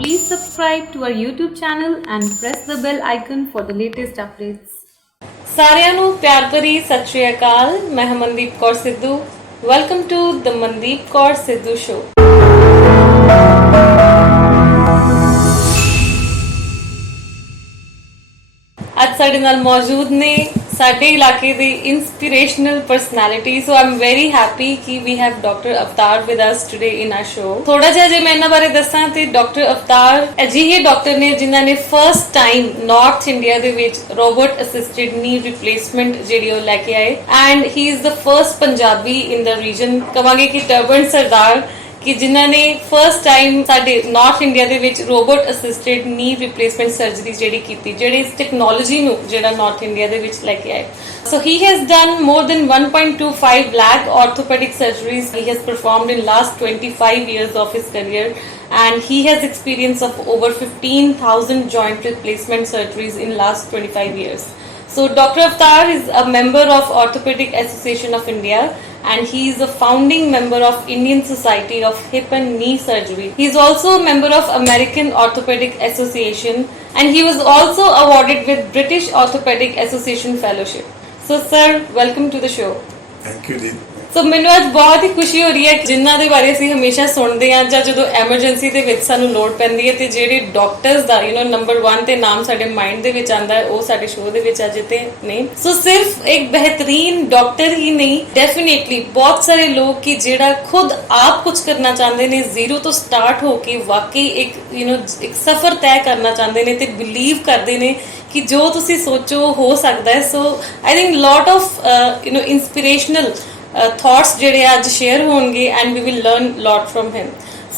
Please subscribe to our YouTube channel and press the bell icon for the latest updates. ਸਾਰਿਆਂ ਨੂੰ ਪਿਆਰ ਭਰੀ ਸਤਿ ਸ਼੍ਰੀ ਅਕਾਲ। ਮੈਂ Mandeep Kaur Sidhu. Welcome to the Mandeep Kaur Sidhu show. ਅੱਜ ਸਾਡੇ ਨਾਲ ਮੌਜੂਦ ਨੇ ਸਾਡੇ ਇਲਾਕੇ ਦੇ inspirational personality. So am very happy ਕਿ we have doctor Avtar with us today in our show. ਥੋੜਾ ਜਿਹਾ ਜੇ ਮੈਂ ਇਹਨਾਂ ਬਾਰੇ ਦੱਸਾਂ ਤੇ ਡਾਕਟਰ ਅਵਤਾਰ ਅਜਿਹੇ ਡਾਕਟਰ ਨੇ ਜਿਨ੍ਹਾਂ ਨੇ ਫਰਸਟ ਟਾਈਮ ਨਾਰਥ ਇੰਡੀਆ ਦੇ ਵਿੱਚ ਰੋਬੋਟ ਅਸਿਸਟਡ ਨੀ ਰਿਪਲੇਸਮੈਂਟ ਜਿਹੜੀ ਉਹ ਲੈ ਕੇ ਆਏ and he is the first Punjabi in the region. ਕਵਾਂਗੇ ਕਿ ਟਰਬਨ ਸਰਦਾਰ ਕਿ ਜਿਨ੍ਹਾਂ ਨੇ ਫਰਸਟ ਟਾਈਮ ਸਾਡੇ ਨਾਰਥ ਇੰਡੀਆ ਦੇ ਵਿੱਚ robot assisted knee replacement surgery ਜਿਹੜੀ ਕੀਤੀ, ਜਿਹੜੀ ਇਸ ਟੈਕਨੋਲੋਜੀ ਨੂੰ ਜਿਹੜਾ ਨਾਰਥ ਇੰਡੀਆ ਦੇ ਵਿੱਚ ਲੈ ਕੇ ਆਏ। So he has done more than 1.25 lakh orthopedic surgeries. He has performed in last 25 years of his career and he has experience of over 15,000 joint replacement surgeries in last 25 years. So Dr. Avtar is a member of Orthopedic Association of India and he is a founding member of Indian Society of Hip and Knee Surgery. He is also a member of American Orthopedic Association and he was also awarded with British Orthopedic Association Fellowship. So sir, welcome to the show. Thank you ਜੀ। ਸੋ ਮੈਨੂੰ ਅੱਜ ਬਹੁਤ ਹੀ ਖੁਸ਼ੀ ਹੋ ਰਹੀ ਹੈ ਜਿਨ੍ਹਾਂ ਦੇ ਬਾਰੇ ਅਸੀਂ ਹਮੇਸ਼ਾ ਸੁਣਦੇ ਹਾਂ ਜਾਂ ਜਦੋਂ ਐਮਰਜੈਂਸੀ ਦੇ ਵਿੱਚ ਸਾਨੂੰ ਲੋੜ ਪੈਂਦੀ ਹੈ ਤੇ ਜਿਹੜੇ ਡਾਕਟਰਸ ਦਾ ਨੰਬਰ 1 ਤੇ ਨਾਮ ਸਾਡੇ ਮਾਈਂਡ ਦੇ ਵਿੱਚ ਆਉਂਦਾ ਹੈ ਉਹ ਸਾਡੇ ਸ਼ੋਅ ਦੇ ਵਿੱਚ ਅੱਜ ਤੇ ਨੇ। ਸੋ ਸਿਰਫ ਇੱਕ ਬਿਹਤਰੀਨ ਡਾਕਟਰ ਹੀ ਨਹੀਂ, ਡੈਫੀਨੇਟਲੀ ਬਹੁਤ ਸਾਰੇ ਲੋਕ ਕਿ ਜਿਹੜਾ ਖੁਦ ਆਪ ਕੁਝ ਕਰਨਾ ਚਾਹੁੰਦੇ ਨੇ, ਜ਼ੀਰੋ ਤੋਂ ਸਟਾਰਟ ਹੋ ਕੇ ਵਾਕਈ ਇੱਕ ਸਫ਼ਰ ਤੈਅ ਕਰਨਾ ਚਾਹੁੰਦੇ ਨੇ ਤੇ ਬਿਲੀਵ ਕਰਦੇ ਨੇ ਕਿ ਜੋ ਤੁਸੀਂ ਸੋਚੋ ਹੋ ਸਕਦਾ ਹੈ। So I think lot of inspirational thoughts ਜਿਹੜੇ ਅੱਜ ਸ਼ੇਅਰ ਹੋਣਗੇ and we will learn lot from him.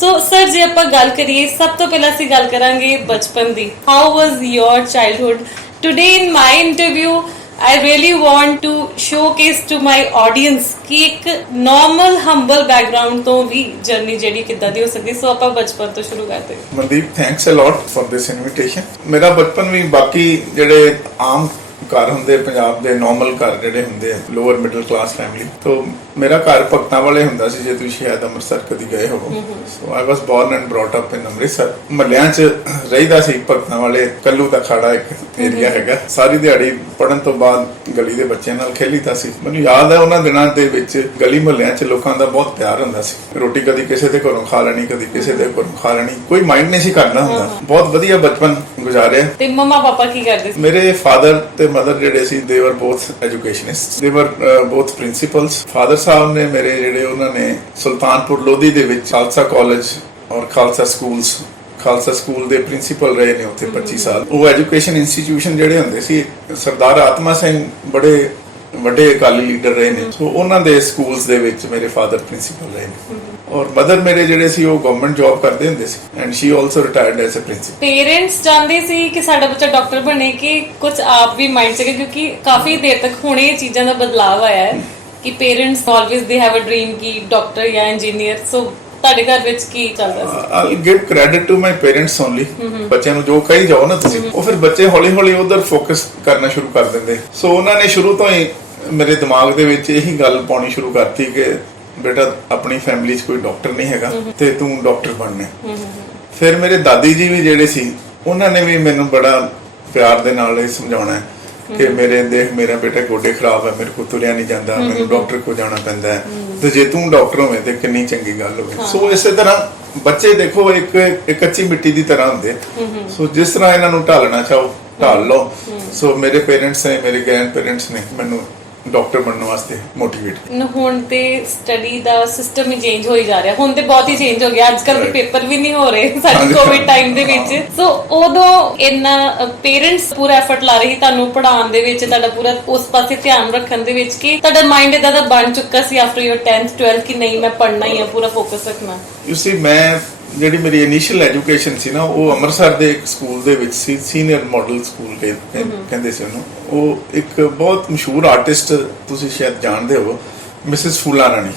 So sir ਜੇ ਆਪਾਂ ਗੱਲ ਕਰੀਏ ਸਭ ਤੋਂ ਪਹਿਲਾਂ ਅਸੀਂ ਗੱਲ ਕਰਾਂਗੇ ਬਚਪਨ ਦੀ। How was your childhood? Today in my interview I really want to showcase to my audience ਕਿ ਇੱਕ normal humble background ਤੋਂ ਵੀ ਜਰਨੀ ਜਿਹੜੀ ਕਿੱਦਾਂ ਦੀ ਹੋ ਸਕਦੀ। ਸੋ ਆਪਾਂ ਬਚਪਨ ਤੋਂ ਸ਼ੁਰੂ ਕਰਦੇ। Mandeep thanks a lot for this invitation. ਮੇਰਾ ਬਚਪਨ ਵੀ ਬਾਕੀ ਜਿਹੜੇ ਆਮ ਘਰ ਹੁੰਦੇ ਪੰਜਾਬ ਦੇ ਨਾਰਮਲ ਘਰ ਜਿਹੜੇ ਹੁੰਦੇ ਆ ਲੋਅਰ ਮਿਡਲ ਕਲਾਸ ਫੈਮਿਲੀ, ਤੋਂ ਮੇਰਾ ਘਰ ਭਗਤਾਂ ਵਾਲੇ ਹੁੰਦਾ ਸੀ। ਜੇ ਤੁਸੀਂ ਸ਼ਾਇਦ ਅੰਮ੍ਰਿਤਸਰ ਕਦੀ ਗਏ ਹੋਵੋ। So I was born and brought up in Amritsar. ਮਹੱਲਿਆਂ 'ਚ ਰਹੀਦਾ ਸੀ ਭਗਤਾਂ ਵਾਲੇ। ਕੱਲੂ ਦਾ ਖਾੜਾ ਇੱਕ ਏਰੀਆ ਹੈਗਾ। ਸਾਰੀ ਦਿਹਾੜੀ ਪੜ੍ਹਨ ਤੋਂ ਬਾਅਦ ਗਲੀ ਦੇ ਬੱਚਿਆਂ ਨਾਲ ਖੇਲੀਦਾ ਸੀ। ਮੈਨੂੰ ਯਾਦ ਹੈ ਉਹਨਾਂ ਦਿਨਾਂ ਦੇ ਵਿੱਚ ਗਲੀ ਮੁਹੱਲਿਆਂ 'ਚ ਲੋਕਾਂ ਦਾ ਬਹੁਤ ਪਿਆਰ ਹੁੰਦਾ ਸੀ। ਰੋਟੀ ਕਦੀ ਕਿਸੇ ਦੇ ਘਰੋਂ ਖਾ ਲੈਣੀ, ਕਦੀ ਕਿਸੇ ਦੇ ਘਰੋਂ ਖਾ ਲੈਣੀ, ਕੋਈ ਮਾਈਂਡ ਨਹੀਂ ਸੀ ਕਰਨਾ ਹੁੰਦਾ। ਬਹੁਤ ਵਧੀਆ ਬਚਪਨ ਗੁਜ਼ਾਰਿਆ। ਤੇ ਮੰਮਾ ਪਾਪਾ ਕੀ ਕਰਦੇ ਸੀ? ਮੇਰੇ ਫਾਦਰ ਤੇ ਮਦਰ ਜਿਹੜੇ ਸੀ ਦੇ ਵਰ ਬੋਥ ਐਜੂਕੇਸ਼ਨਿਸਟ, ਦੇ ਵਰ ਬੋਥ ਪ੍ਰਿੰਸੀਪਲਸ। ਫਾਦਰ ਸਾਹਿਬ ਨੇ ਮੇਰੇ ਜਿਹੜੇ ਉਹਨਾਂ ਨੇ ਸੁਲਤਾਨਪੁਰ ਲੋਧੀ ਦੇ ਵਿੱਚ ਖਾਲਸਾ ਕਾਲਜ ਔਰ ਖਾਲਸਾ ਸਕੂਲ ਦੇ ਪ੍ਰਿੰਸੀਪਲ ਰਹੇ ਨੇ ਉੱਥੇ 25 ਸਾਲ। ਉਹ ਐਜੂਕੇਸ਼ਨ ਇੰਸਟੀਟਿਊਸ਼ਨ ਜਿਹੜੇ ਹੁੰਦੇ ਸੀ, ਸਰਦਾਰ ਆਤਮਾ ਸਿੰਘ ਬੜੇ ਵੱਡੇ ਅਕਾਲੀ ਲੀਡਰ ਰਹੇ ਨੇ। ਸੋ ਉਹਨਾਂ ਦੇ ਸਕੂਲਸ ਦੇ ਵਿੱਚ ਮੇਰੇ ਫਾਦਰ ਪ੍ਰਿੰਸੀਪਲ ਰਹੇ ਨੇ ਔਰ ਮਦਰ ਮੇਰੇ ਜਿਹੜੇ ਸੀ ਉਹ ਗਵਰਨਮੈਂਟ ਜੌਬ ਕਰਦੇ ਹੁੰਦੇ ਸੀ and she also retired as a principal. Parents ਚਾਹੁੰਦੇ ਸੀ ਕਿ ਸਾਡਾ ਬੱਚਾ ਡਾਕਟਰ ਬਣੇ ਕਿ ਕੁਝ ਆਪ ਵੀ ਮਾਈਂਡ ਚ, ਕਿਉਂਕਿ ਕਾਫੀ ਦੇਰ ਤੱਕ ਹੁਣ ਇਹ ਚੀਜ਼ਾਂ ਦਾ ਬਦਲਾਅ ਆਇਆ ਹੈ ਕਿ parents always they have a dream ਕਿ ਡਾਕਟਰ ਜਾਂ ਇੰਜੀਨੀਅਰ। ਸੋ ਤੁਹਾਡੇ ਘਰ ਵਿੱਚ ਕੀ ਚੱਲਦਾ ਸੀ? I give credit to my parents only. ਬੱਚਿਆਂ ਨੂੰ ਜੋ ਕਹੀ ਜਾਓ ਨਾ ਤੁਸੀਂ, ਉਹ ਫਿਰ ਬੱਚੇ ਹੌਲੀ ਹੌਲੀ ਉਧਰ ਫੋਕਸ ਕਰਨਾ ਸ਼ੁਰੂ ਕਰ ਦਿੰਦੇ। ਸੋ ਉਹਨਾਂ ਨੇ ਸ਼ੁਰੂ ਤੋਂ ਹੀ ਮੇਰੇ ਦਿਮਾਗ ਦੇ ਵਿੱਚ ਇਹੀ ਗੱਲ ਪਾਉਣੀ ਸ਼ੁਰੂ ਕਰਤੀ ਕਿ ਬੇਟਾ ਆਪਣੀ ਫੈਮਿਲੀ 'ਚ ਕੋਈ ਡਾਕਟਰ ਨਹੀਂ ਹੈਗਾ ਤੇ ਤੂੰ ਡਾਕਟਰ ਬਣਨਾ। ਫਿਰ ਮੇਰੇ ਦਾਦੀ ਜੀ ਵੀ ਜਿਹੜੇ ਸੀ ਉਹਨਾਂ ਨੇ ਵੀ ਮੈਨੂੰ ਬੜਾ ਪਿਆਰ ਦੇ ਨਾਲ ਇਹ ਸਮਝਾਉਣਾ ਕਿ ਮੇਰਾ ਬੇਟਾ ਗੋਡੇ ਖਰਾਬ ਹੈ, ਮੇਰੇ ਕੋਲ ਤੁਰਿਆ ਨਹੀਂ ਜਾਂਦਾ, ਮੈਨੂੰ ਡਾਕਟਰ ਕੋਲ ਜਾਣਾ ਪੈਂਦਾ ਹੈ, ਤੇ ਜੇ ਤੂੰ ਡਾਕਟਰ ਹੋਵੇਂ ਤੇ ਕਿੰਨੀ ਚੰਗੀ ਗੱਲ ਹੋਵੇ। ਸੋ ਇਸੇ ਤਰ੍ਹਾਂ ਬੱਚੇ ਦੇਖੋ ਇੱਕ ਕੱਚੀ ਮਿੱਟੀ ਦੀ ਤਰ੍ਹਾਂ ਹੁੰਦੇ। ਸੋ ਜਿਸ ਤਰ੍ਹਾਂ ਇਹਨਾਂ ਨੂੰ ਢਾਲਣਾ ਚਾਹੋ ਢਾਲ ਲਓ। ਸੋ ਮੇਰੇ ਪੇਰੈਂਟਸ ਨੇ, ਮੇਰੇ ਗ੍ਰੈਂਡ ਪੇਰੈਂਟਸ ਨੇ ਮੈਨੂੰ ਡਾਕਟਰ ਬਣਨ ਵਾਸਤੇ ਮੋਟੀਵੇਟ। ਹੁਣ ਤੇ ਸਟੱਡੀ ਦਾ ਸਿਸਟਮ ਹੀ ਚੇਂਜ ਹੋਈ ਜਾ ਰਿਹਾ। ਹੁਣ ਤੇ ਬਹੁਤ ਹੀ ਚੇਂਜ ਹੋ ਗਿਆ। ਅੱਜ ਕੱਲ ਦੇ ਪੇਪਰ ਵੀ ਨਹੀਂ ਹੋ ਰਹੇ ਸਾਡੇ ਕੋਵਿਡ ਟਾਈਮ ਦੇ ਵਿੱਚ। ਸੋ ਉਦੋਂ ਇੰਨਾ ਪੇਰੈਂਟਸ ਪੂਰਾ ਐਫਰਟ ਲਾ ਰਹੀ ਤੁਹਾਨੂੰ ਪੜ੍ਹਾਉਣ ਦੇ ਵਿੱਚ, ਤੁਹਾਡਾ ਪੂਰਾ ਉਸ ਪਾਸੇ ਧਿਆਨ ਰੱਖਣ ਦੇ ਵਿੱਚ ਕਿ ਤੁਹਾਡਾ ਮਾਈਂਡ ਇਦਾਂ ਦਾ ਬਣ ਚੁੱਕਾ ਸੀ ਆਫਟਰ ਯੂਰ 10th 12th ਕਿ ਨਹੀਂ ਮੈਂ ਪੜ੍ਹਨਾ ਹੀ ਆ, ਪੂਰਾ ਫੋਕਸ ਰੱਖਣਾ। ਯੂ ਸੀ ਮੈਂ ਜਿਹੜੀ ਮੇਰੀ ਇਨੀਸ਼ੀਅਲ ਐਜੂਕੇਸ਼ਨ ਸੀ ਨਾ ਉਹ ਅੰਮ੍ਰਿਤਸਰ ਦੇ ਇੱਕ ਸਕੂਲ ਦੇ ਵਿੱਚ ਸੀ, ਸੀਨੀਅਰ ਮਾਡਲ ਸਕੂਲ ਕਹਿੰਦੇ ਸੀ ਉਹਨੂੰ। ਉਹ ਇੱਕ ਬਹੁਤ ਮਸ਼ਹੂਰ ਆਰਟਿਸਟ ਤੁਸੀਂ ਸ਼ਾਇਦ ਜਾਣਦੇ ਹੋ, missus Phula Rani.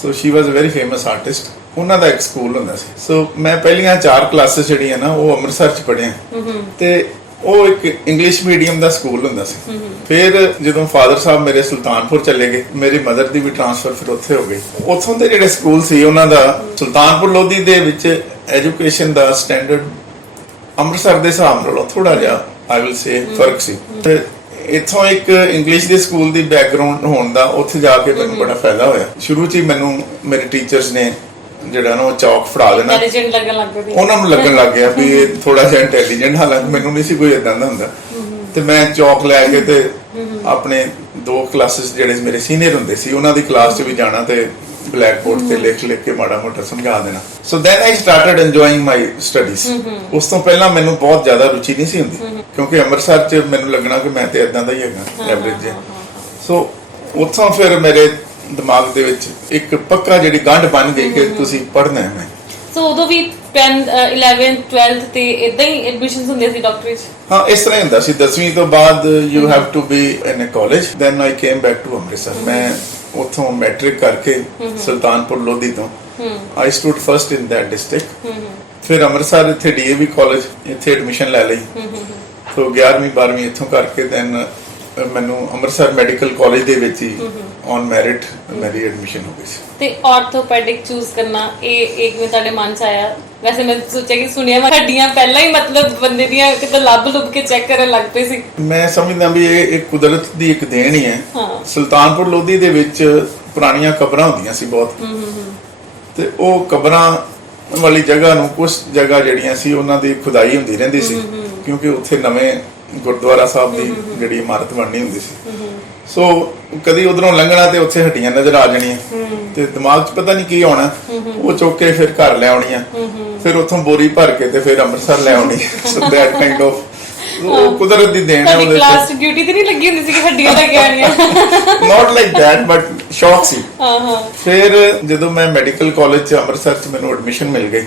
So she was a very famous artist. ਉਹਨਾਂ ਦਾ ਇੱਕ ਸਕੂਲ ਹੁੰਦਾ ਸੀ। ਸੋ ਮੈਂ ਪਹਿਲੀਆਂ 4 ਕਲਾਸਿਸ ਜਿਹੜੀਆਂ ਨਾ ਉਹ ਅੰਮ੍ਰਿਤਸਰ 'ਚ ਪੜ੍ਹੀਆਂ ਤੇ ਉਹ ਇੱਕ ਇੰਗਲਿਸ਼ ਮੀਡੀਅਮ ਦਾ ਸਕੂਲ ਹੁੰਦਾ ਸੀ। ਫਿਰ ਜਦੋਂ ਫਾਦਰ ਸਾਹਿਬ ਮੇਰੇ ਸੁਲਤਾਨਪੁਰ ਚਲੇ ਗਏ, ਮੇਰੀ ਮਦਰ ਦੀ ਵੀ ਟ੍ਰਾਂਸਫਰ ਫਿਰ ਉੱਥੇ ਹੋ ਗਈ। ਉੱਥੋਂ ਦੇ ਜਿਹੜੇ ਸਕੂਲ ਸੀ ਉਹਨਾਂ ਦਾ ਸੁਲਤਾਨਪੁਰ ਲੋਧੀ ਦੇ ਵਿੱਚ ਐਜੂਕੇਸ਼ਨ ਦਾ ਸਟੈਂਡਰਡ ਅੰਮ੍ਰਿਤਸਰ ਦੇ ਹਿਸਾਬ ਨਾਲੋਂ ਥੋੜਾ ਜਿਹਾ ਆਈ ਵਿਲ ਸੇ ਫਰਕ ਸੀ ਤੇ ਇੱਥੋਂ ਇੱਕ ਇੰਗਲਿਸ਼ ਦੇ ਸਕੂਲ ਦੀ ਬੈਕਗ੍ਰਾਉਂਡ ਹੋਣ ਦਾ ਉੱਥੇ ਜਾ ਕੇ ਮੈਨੂੰ ਬੜਾ ਫਾਇਦਾ ਹੋਇਆ। ਸ਼ੁਰੂ 'ਚ ਹੀ ਮੈਨੂੰ ਮੇਰੇ ਟੀਚਰਸ ਨੇ ਜਿਹੜਾ ਨਾ ਉਹ ਚੌਕ ਫੜਾ ਦੇਣਾ, ਇੰਟੈਲੀਜੈਂਟ ਲੱਗਣ ਲੱਗ ਗਈ, ਉਹਨਾਂ ਨੂੰ ਲੱਗਣ ਲੱਗ ਗਿਆ ਵੀ ਇਹ ਥੋੜਾ ਜਿਹਾ ਇੰਟੈਲੀਜੈਂਟ, ਹਾਲਾਂਕਿ ਮੈਨੂੰ ਨਹੀਂ ਸੀ ਕੋਈ ਏਦਾਂ ਦਾ ਹੁੰਦਾ। ਤੇ ਮੈਂ ਚੌਕ ਲੈ ਕੇ ਤੇ ਆਪਣੇ 2 ਕਲਾਸਿਸ ਜਿਹੜੇ ਮੇਰੇ ਸੀਨੀਅਰ ਹੁੰਦੇ ਸੀ ਉਹਨਾਂ ਦੀ ਕਲਾਸ 'ਚ ਵੀ ਜਾਣਾ ਤੇ ਬਲੈਕ ਬੋਰਡ ਤੇ ਲਿਖ ਕੇ ਮਾੜਾ ਮੋਟਾ ਸਮਝਾ ਦੇਣਾ। So then I started enjoying my studies. ਉਸ ਤੋਂ ਪਹਿਲਾਂ ਮੈਨੂੰ ਬਹੁਤ ਜ਼ਿਆਦਾ ਰੁਚੀ ਨਹੀਂ ਸੀ ਹੁੰਦੀ ਕਿਉਂਕਿ ਅੰਮ੍ਰਿਤਸਰ 'ਚ ਮੈਨੂੰ ਲੱਗਣਾ ਕਿ ਮੈਂ ਤੇ ਇਦਾਂ ਦਾ ਹੀ ਹੈਗਾ ਐਵਰੇਜ ਜਿਹਾ। ਸੋ ਉੱਥੋਂ ਫਿਰ ਮੇਰੇ ਦਿਮਾਗ ਦੇ ਵਿੱਚ ਇੱਕ ਪੱਕਾ ਜਿਹੜੀ ਗੰਢ ਬਣ ਗਈ ਕਿ ਤੁਸੀਂ ਪੜ੍ਹਨਾ ਹੈ। ਮੈਂ ਸੋ ਉਦੋਂ ਵੀ 11th 12th ਤੇ ਇਦਾਂ ਹੀ ਐਡਮਿਸ਼ਨਸ ਹੁੰਦੇ ਸੀ ਡਾਕਟਰੀ 'ਚ? ਹਾਂ, ਇਸ ਤਰ੍ਹਾਂ ਹੀ ਹੁੰਦਾ ਸੀ। 10ਵੀਂ ਤੋਂ ਬਾਅਦ you have to be in a college. Then I came back to Amritsar. ਮੈਂ ਉੱਥੋਂ ਮੈਟ੍ਰਿਕ ਕਰਕੇ ਸੁਲਤਾਨਪੁਰ ਲੋਧੀ ਤੋਂ I stood first in that district. ਫਿਰ ਅੰਮ੍ਰਿਤਸਰ ਇੱਥੇ ਡੀਏਵੀ ਕਾਲਜ ਇੱਥੇ ਐਡਮਿਸ਼ਨ ਲੈ ਲਈ। ਤੋਂ 11ਵੀਂ 12ਵੀਂ ਇੱਥੋਂ ਕਰਕੇ ਦੈਨ ਮੈਨੂੰ ਅੰਮ੍ਰਿਤਸਰ ਮੈਡੀਕਲ ਕਾਲਜ ਦੇ ਵਿੱਚ ਹੀ ਔਨ ਮੈਰਿਟ ਮੇਰੀ ਐਡਮਿਸ਼ਨ ਹੋ ਗਈ ਸੀ। ਤੇ ਆਰਥੋਪੈਡਿਕ ਚੂਜ਼ ਕਰਨਾ ਇਹ ਕਿਵੇਂ ਤੁਹਾਡੇ ਮਨ 'ਚ ਆਇਆ? ਵੈਸੇ ਮੈਂ ਸੋਚਿਆ ਕਿ ਸੁਣਿਆ ਮੈਂ ਹੱਡੀਆਂ ਪਹਿਲਾਂ ਹੀ ਮਤਲਬ ਬੰਦੇ ਦੀਆਂ ਕਿਤੇ ਲੱਭ ਕੇ ਚੈੱਕ ਕਰਨ ਲੱਗ ਪਏ ਸੀ। ਮੈਂ ਸਮਝਦਾ ਵੀ ਇਹ ਇੱਕ ਕੁਦਰਤ ਦੀ ਇੱਕ ਦੇਣ ਹੀ ਹੈ। ਸੁਲਤਾਨਪੁਰ ਲੋਧੀ ਦੇ ਵਿੱਚ ਪੁਰਾਣੀਆਂ ਕਬਰਾਂ ਹੁੰਦੀਆਂ ਸੀ ਬਹੁਤ, ਤੇ ਉਹ ਕਬਰਾਂ ਵਾਲੀ ਜਗ੍ਹਾ ਨੂੰ ਕੁਝ ਜਗ੍ਹਾ ਜਿਹੜੀਆਂ ਸੀ ਉਹਨਾਂ ਦੀ ਖੁਦਾਈ ਹੁੰਦੀ ਰਹਿੰਦੀ ਸੀ ਕਿਉਂਕਿ ਉੱਥੇ ਨਵੇਂ ਗੁਰਦੁਆਰਾ ਸਾਹਿਬ ਦੀ ਜਿਹੜੀ ਇਮਾਰਤ ਬਣਨੀ ਹੁੰਦੀ ਸੀ। ਸੋ ਕਦੀ ਉਧਰੋਂ ਲੰਘਣਾ ਤੇ ਉੱਥੇ ਹੱਡੀਆਂ ਨਜ਼ਰ ਆ ਜਾਣੀਆਂ ਤੇ ਦਿਮਾਗ 'ਚ ਪਤਾ ਨਹੀਂ ਕੀ ਹੋਣਾ, ਉਹ ਚੁੱਕ ਕੇ ਫਿਰ ਘਰ ਲੈ ਆਉਣੀਆਂ, ਫਿਰ ਉੱਥੋਂ ਬੋਰੀ ਭਰ ਕੇ ਤੇ ਫਿਰ ਅੰਮ੍ਰਿਤਸਰ ਲੈ ਆਉਣੀ। ਸੋ ਦੈਟ ਕਾਈਂਡ ਆਫ ਉਹ ਕੁਦਰਤ ਦੀ ਦੇਣ ਹੈ। ਉਹਦੇ ਕਲਾਸ 'ਚ ਡਿਊਟੀ ਤੇ ਨਹੀਂ ਲੱਗੀ ਹੁੰਦੀ ਸੀ ਕਿ ਹੱਡੀਆਂ ਲੈ ਕੇ ਆਣੀਆਂ? ਨਾਟ ਲਾਈਕ ਦੈਟ ਬਟ ਸ਼ੌਕ ਸੀ। ਫਿਰ ਜਦੋਂ ਮੈਂ ਮੈਡੀਕਲ ਕਾਲਜ 'ਚ ਅੰਮ੍ਰਿਤਸਰ 'ਚ ਮੈਨੂੰ ਐਡਮਿਸ਼ਨ ਮਿਲ ਗਈ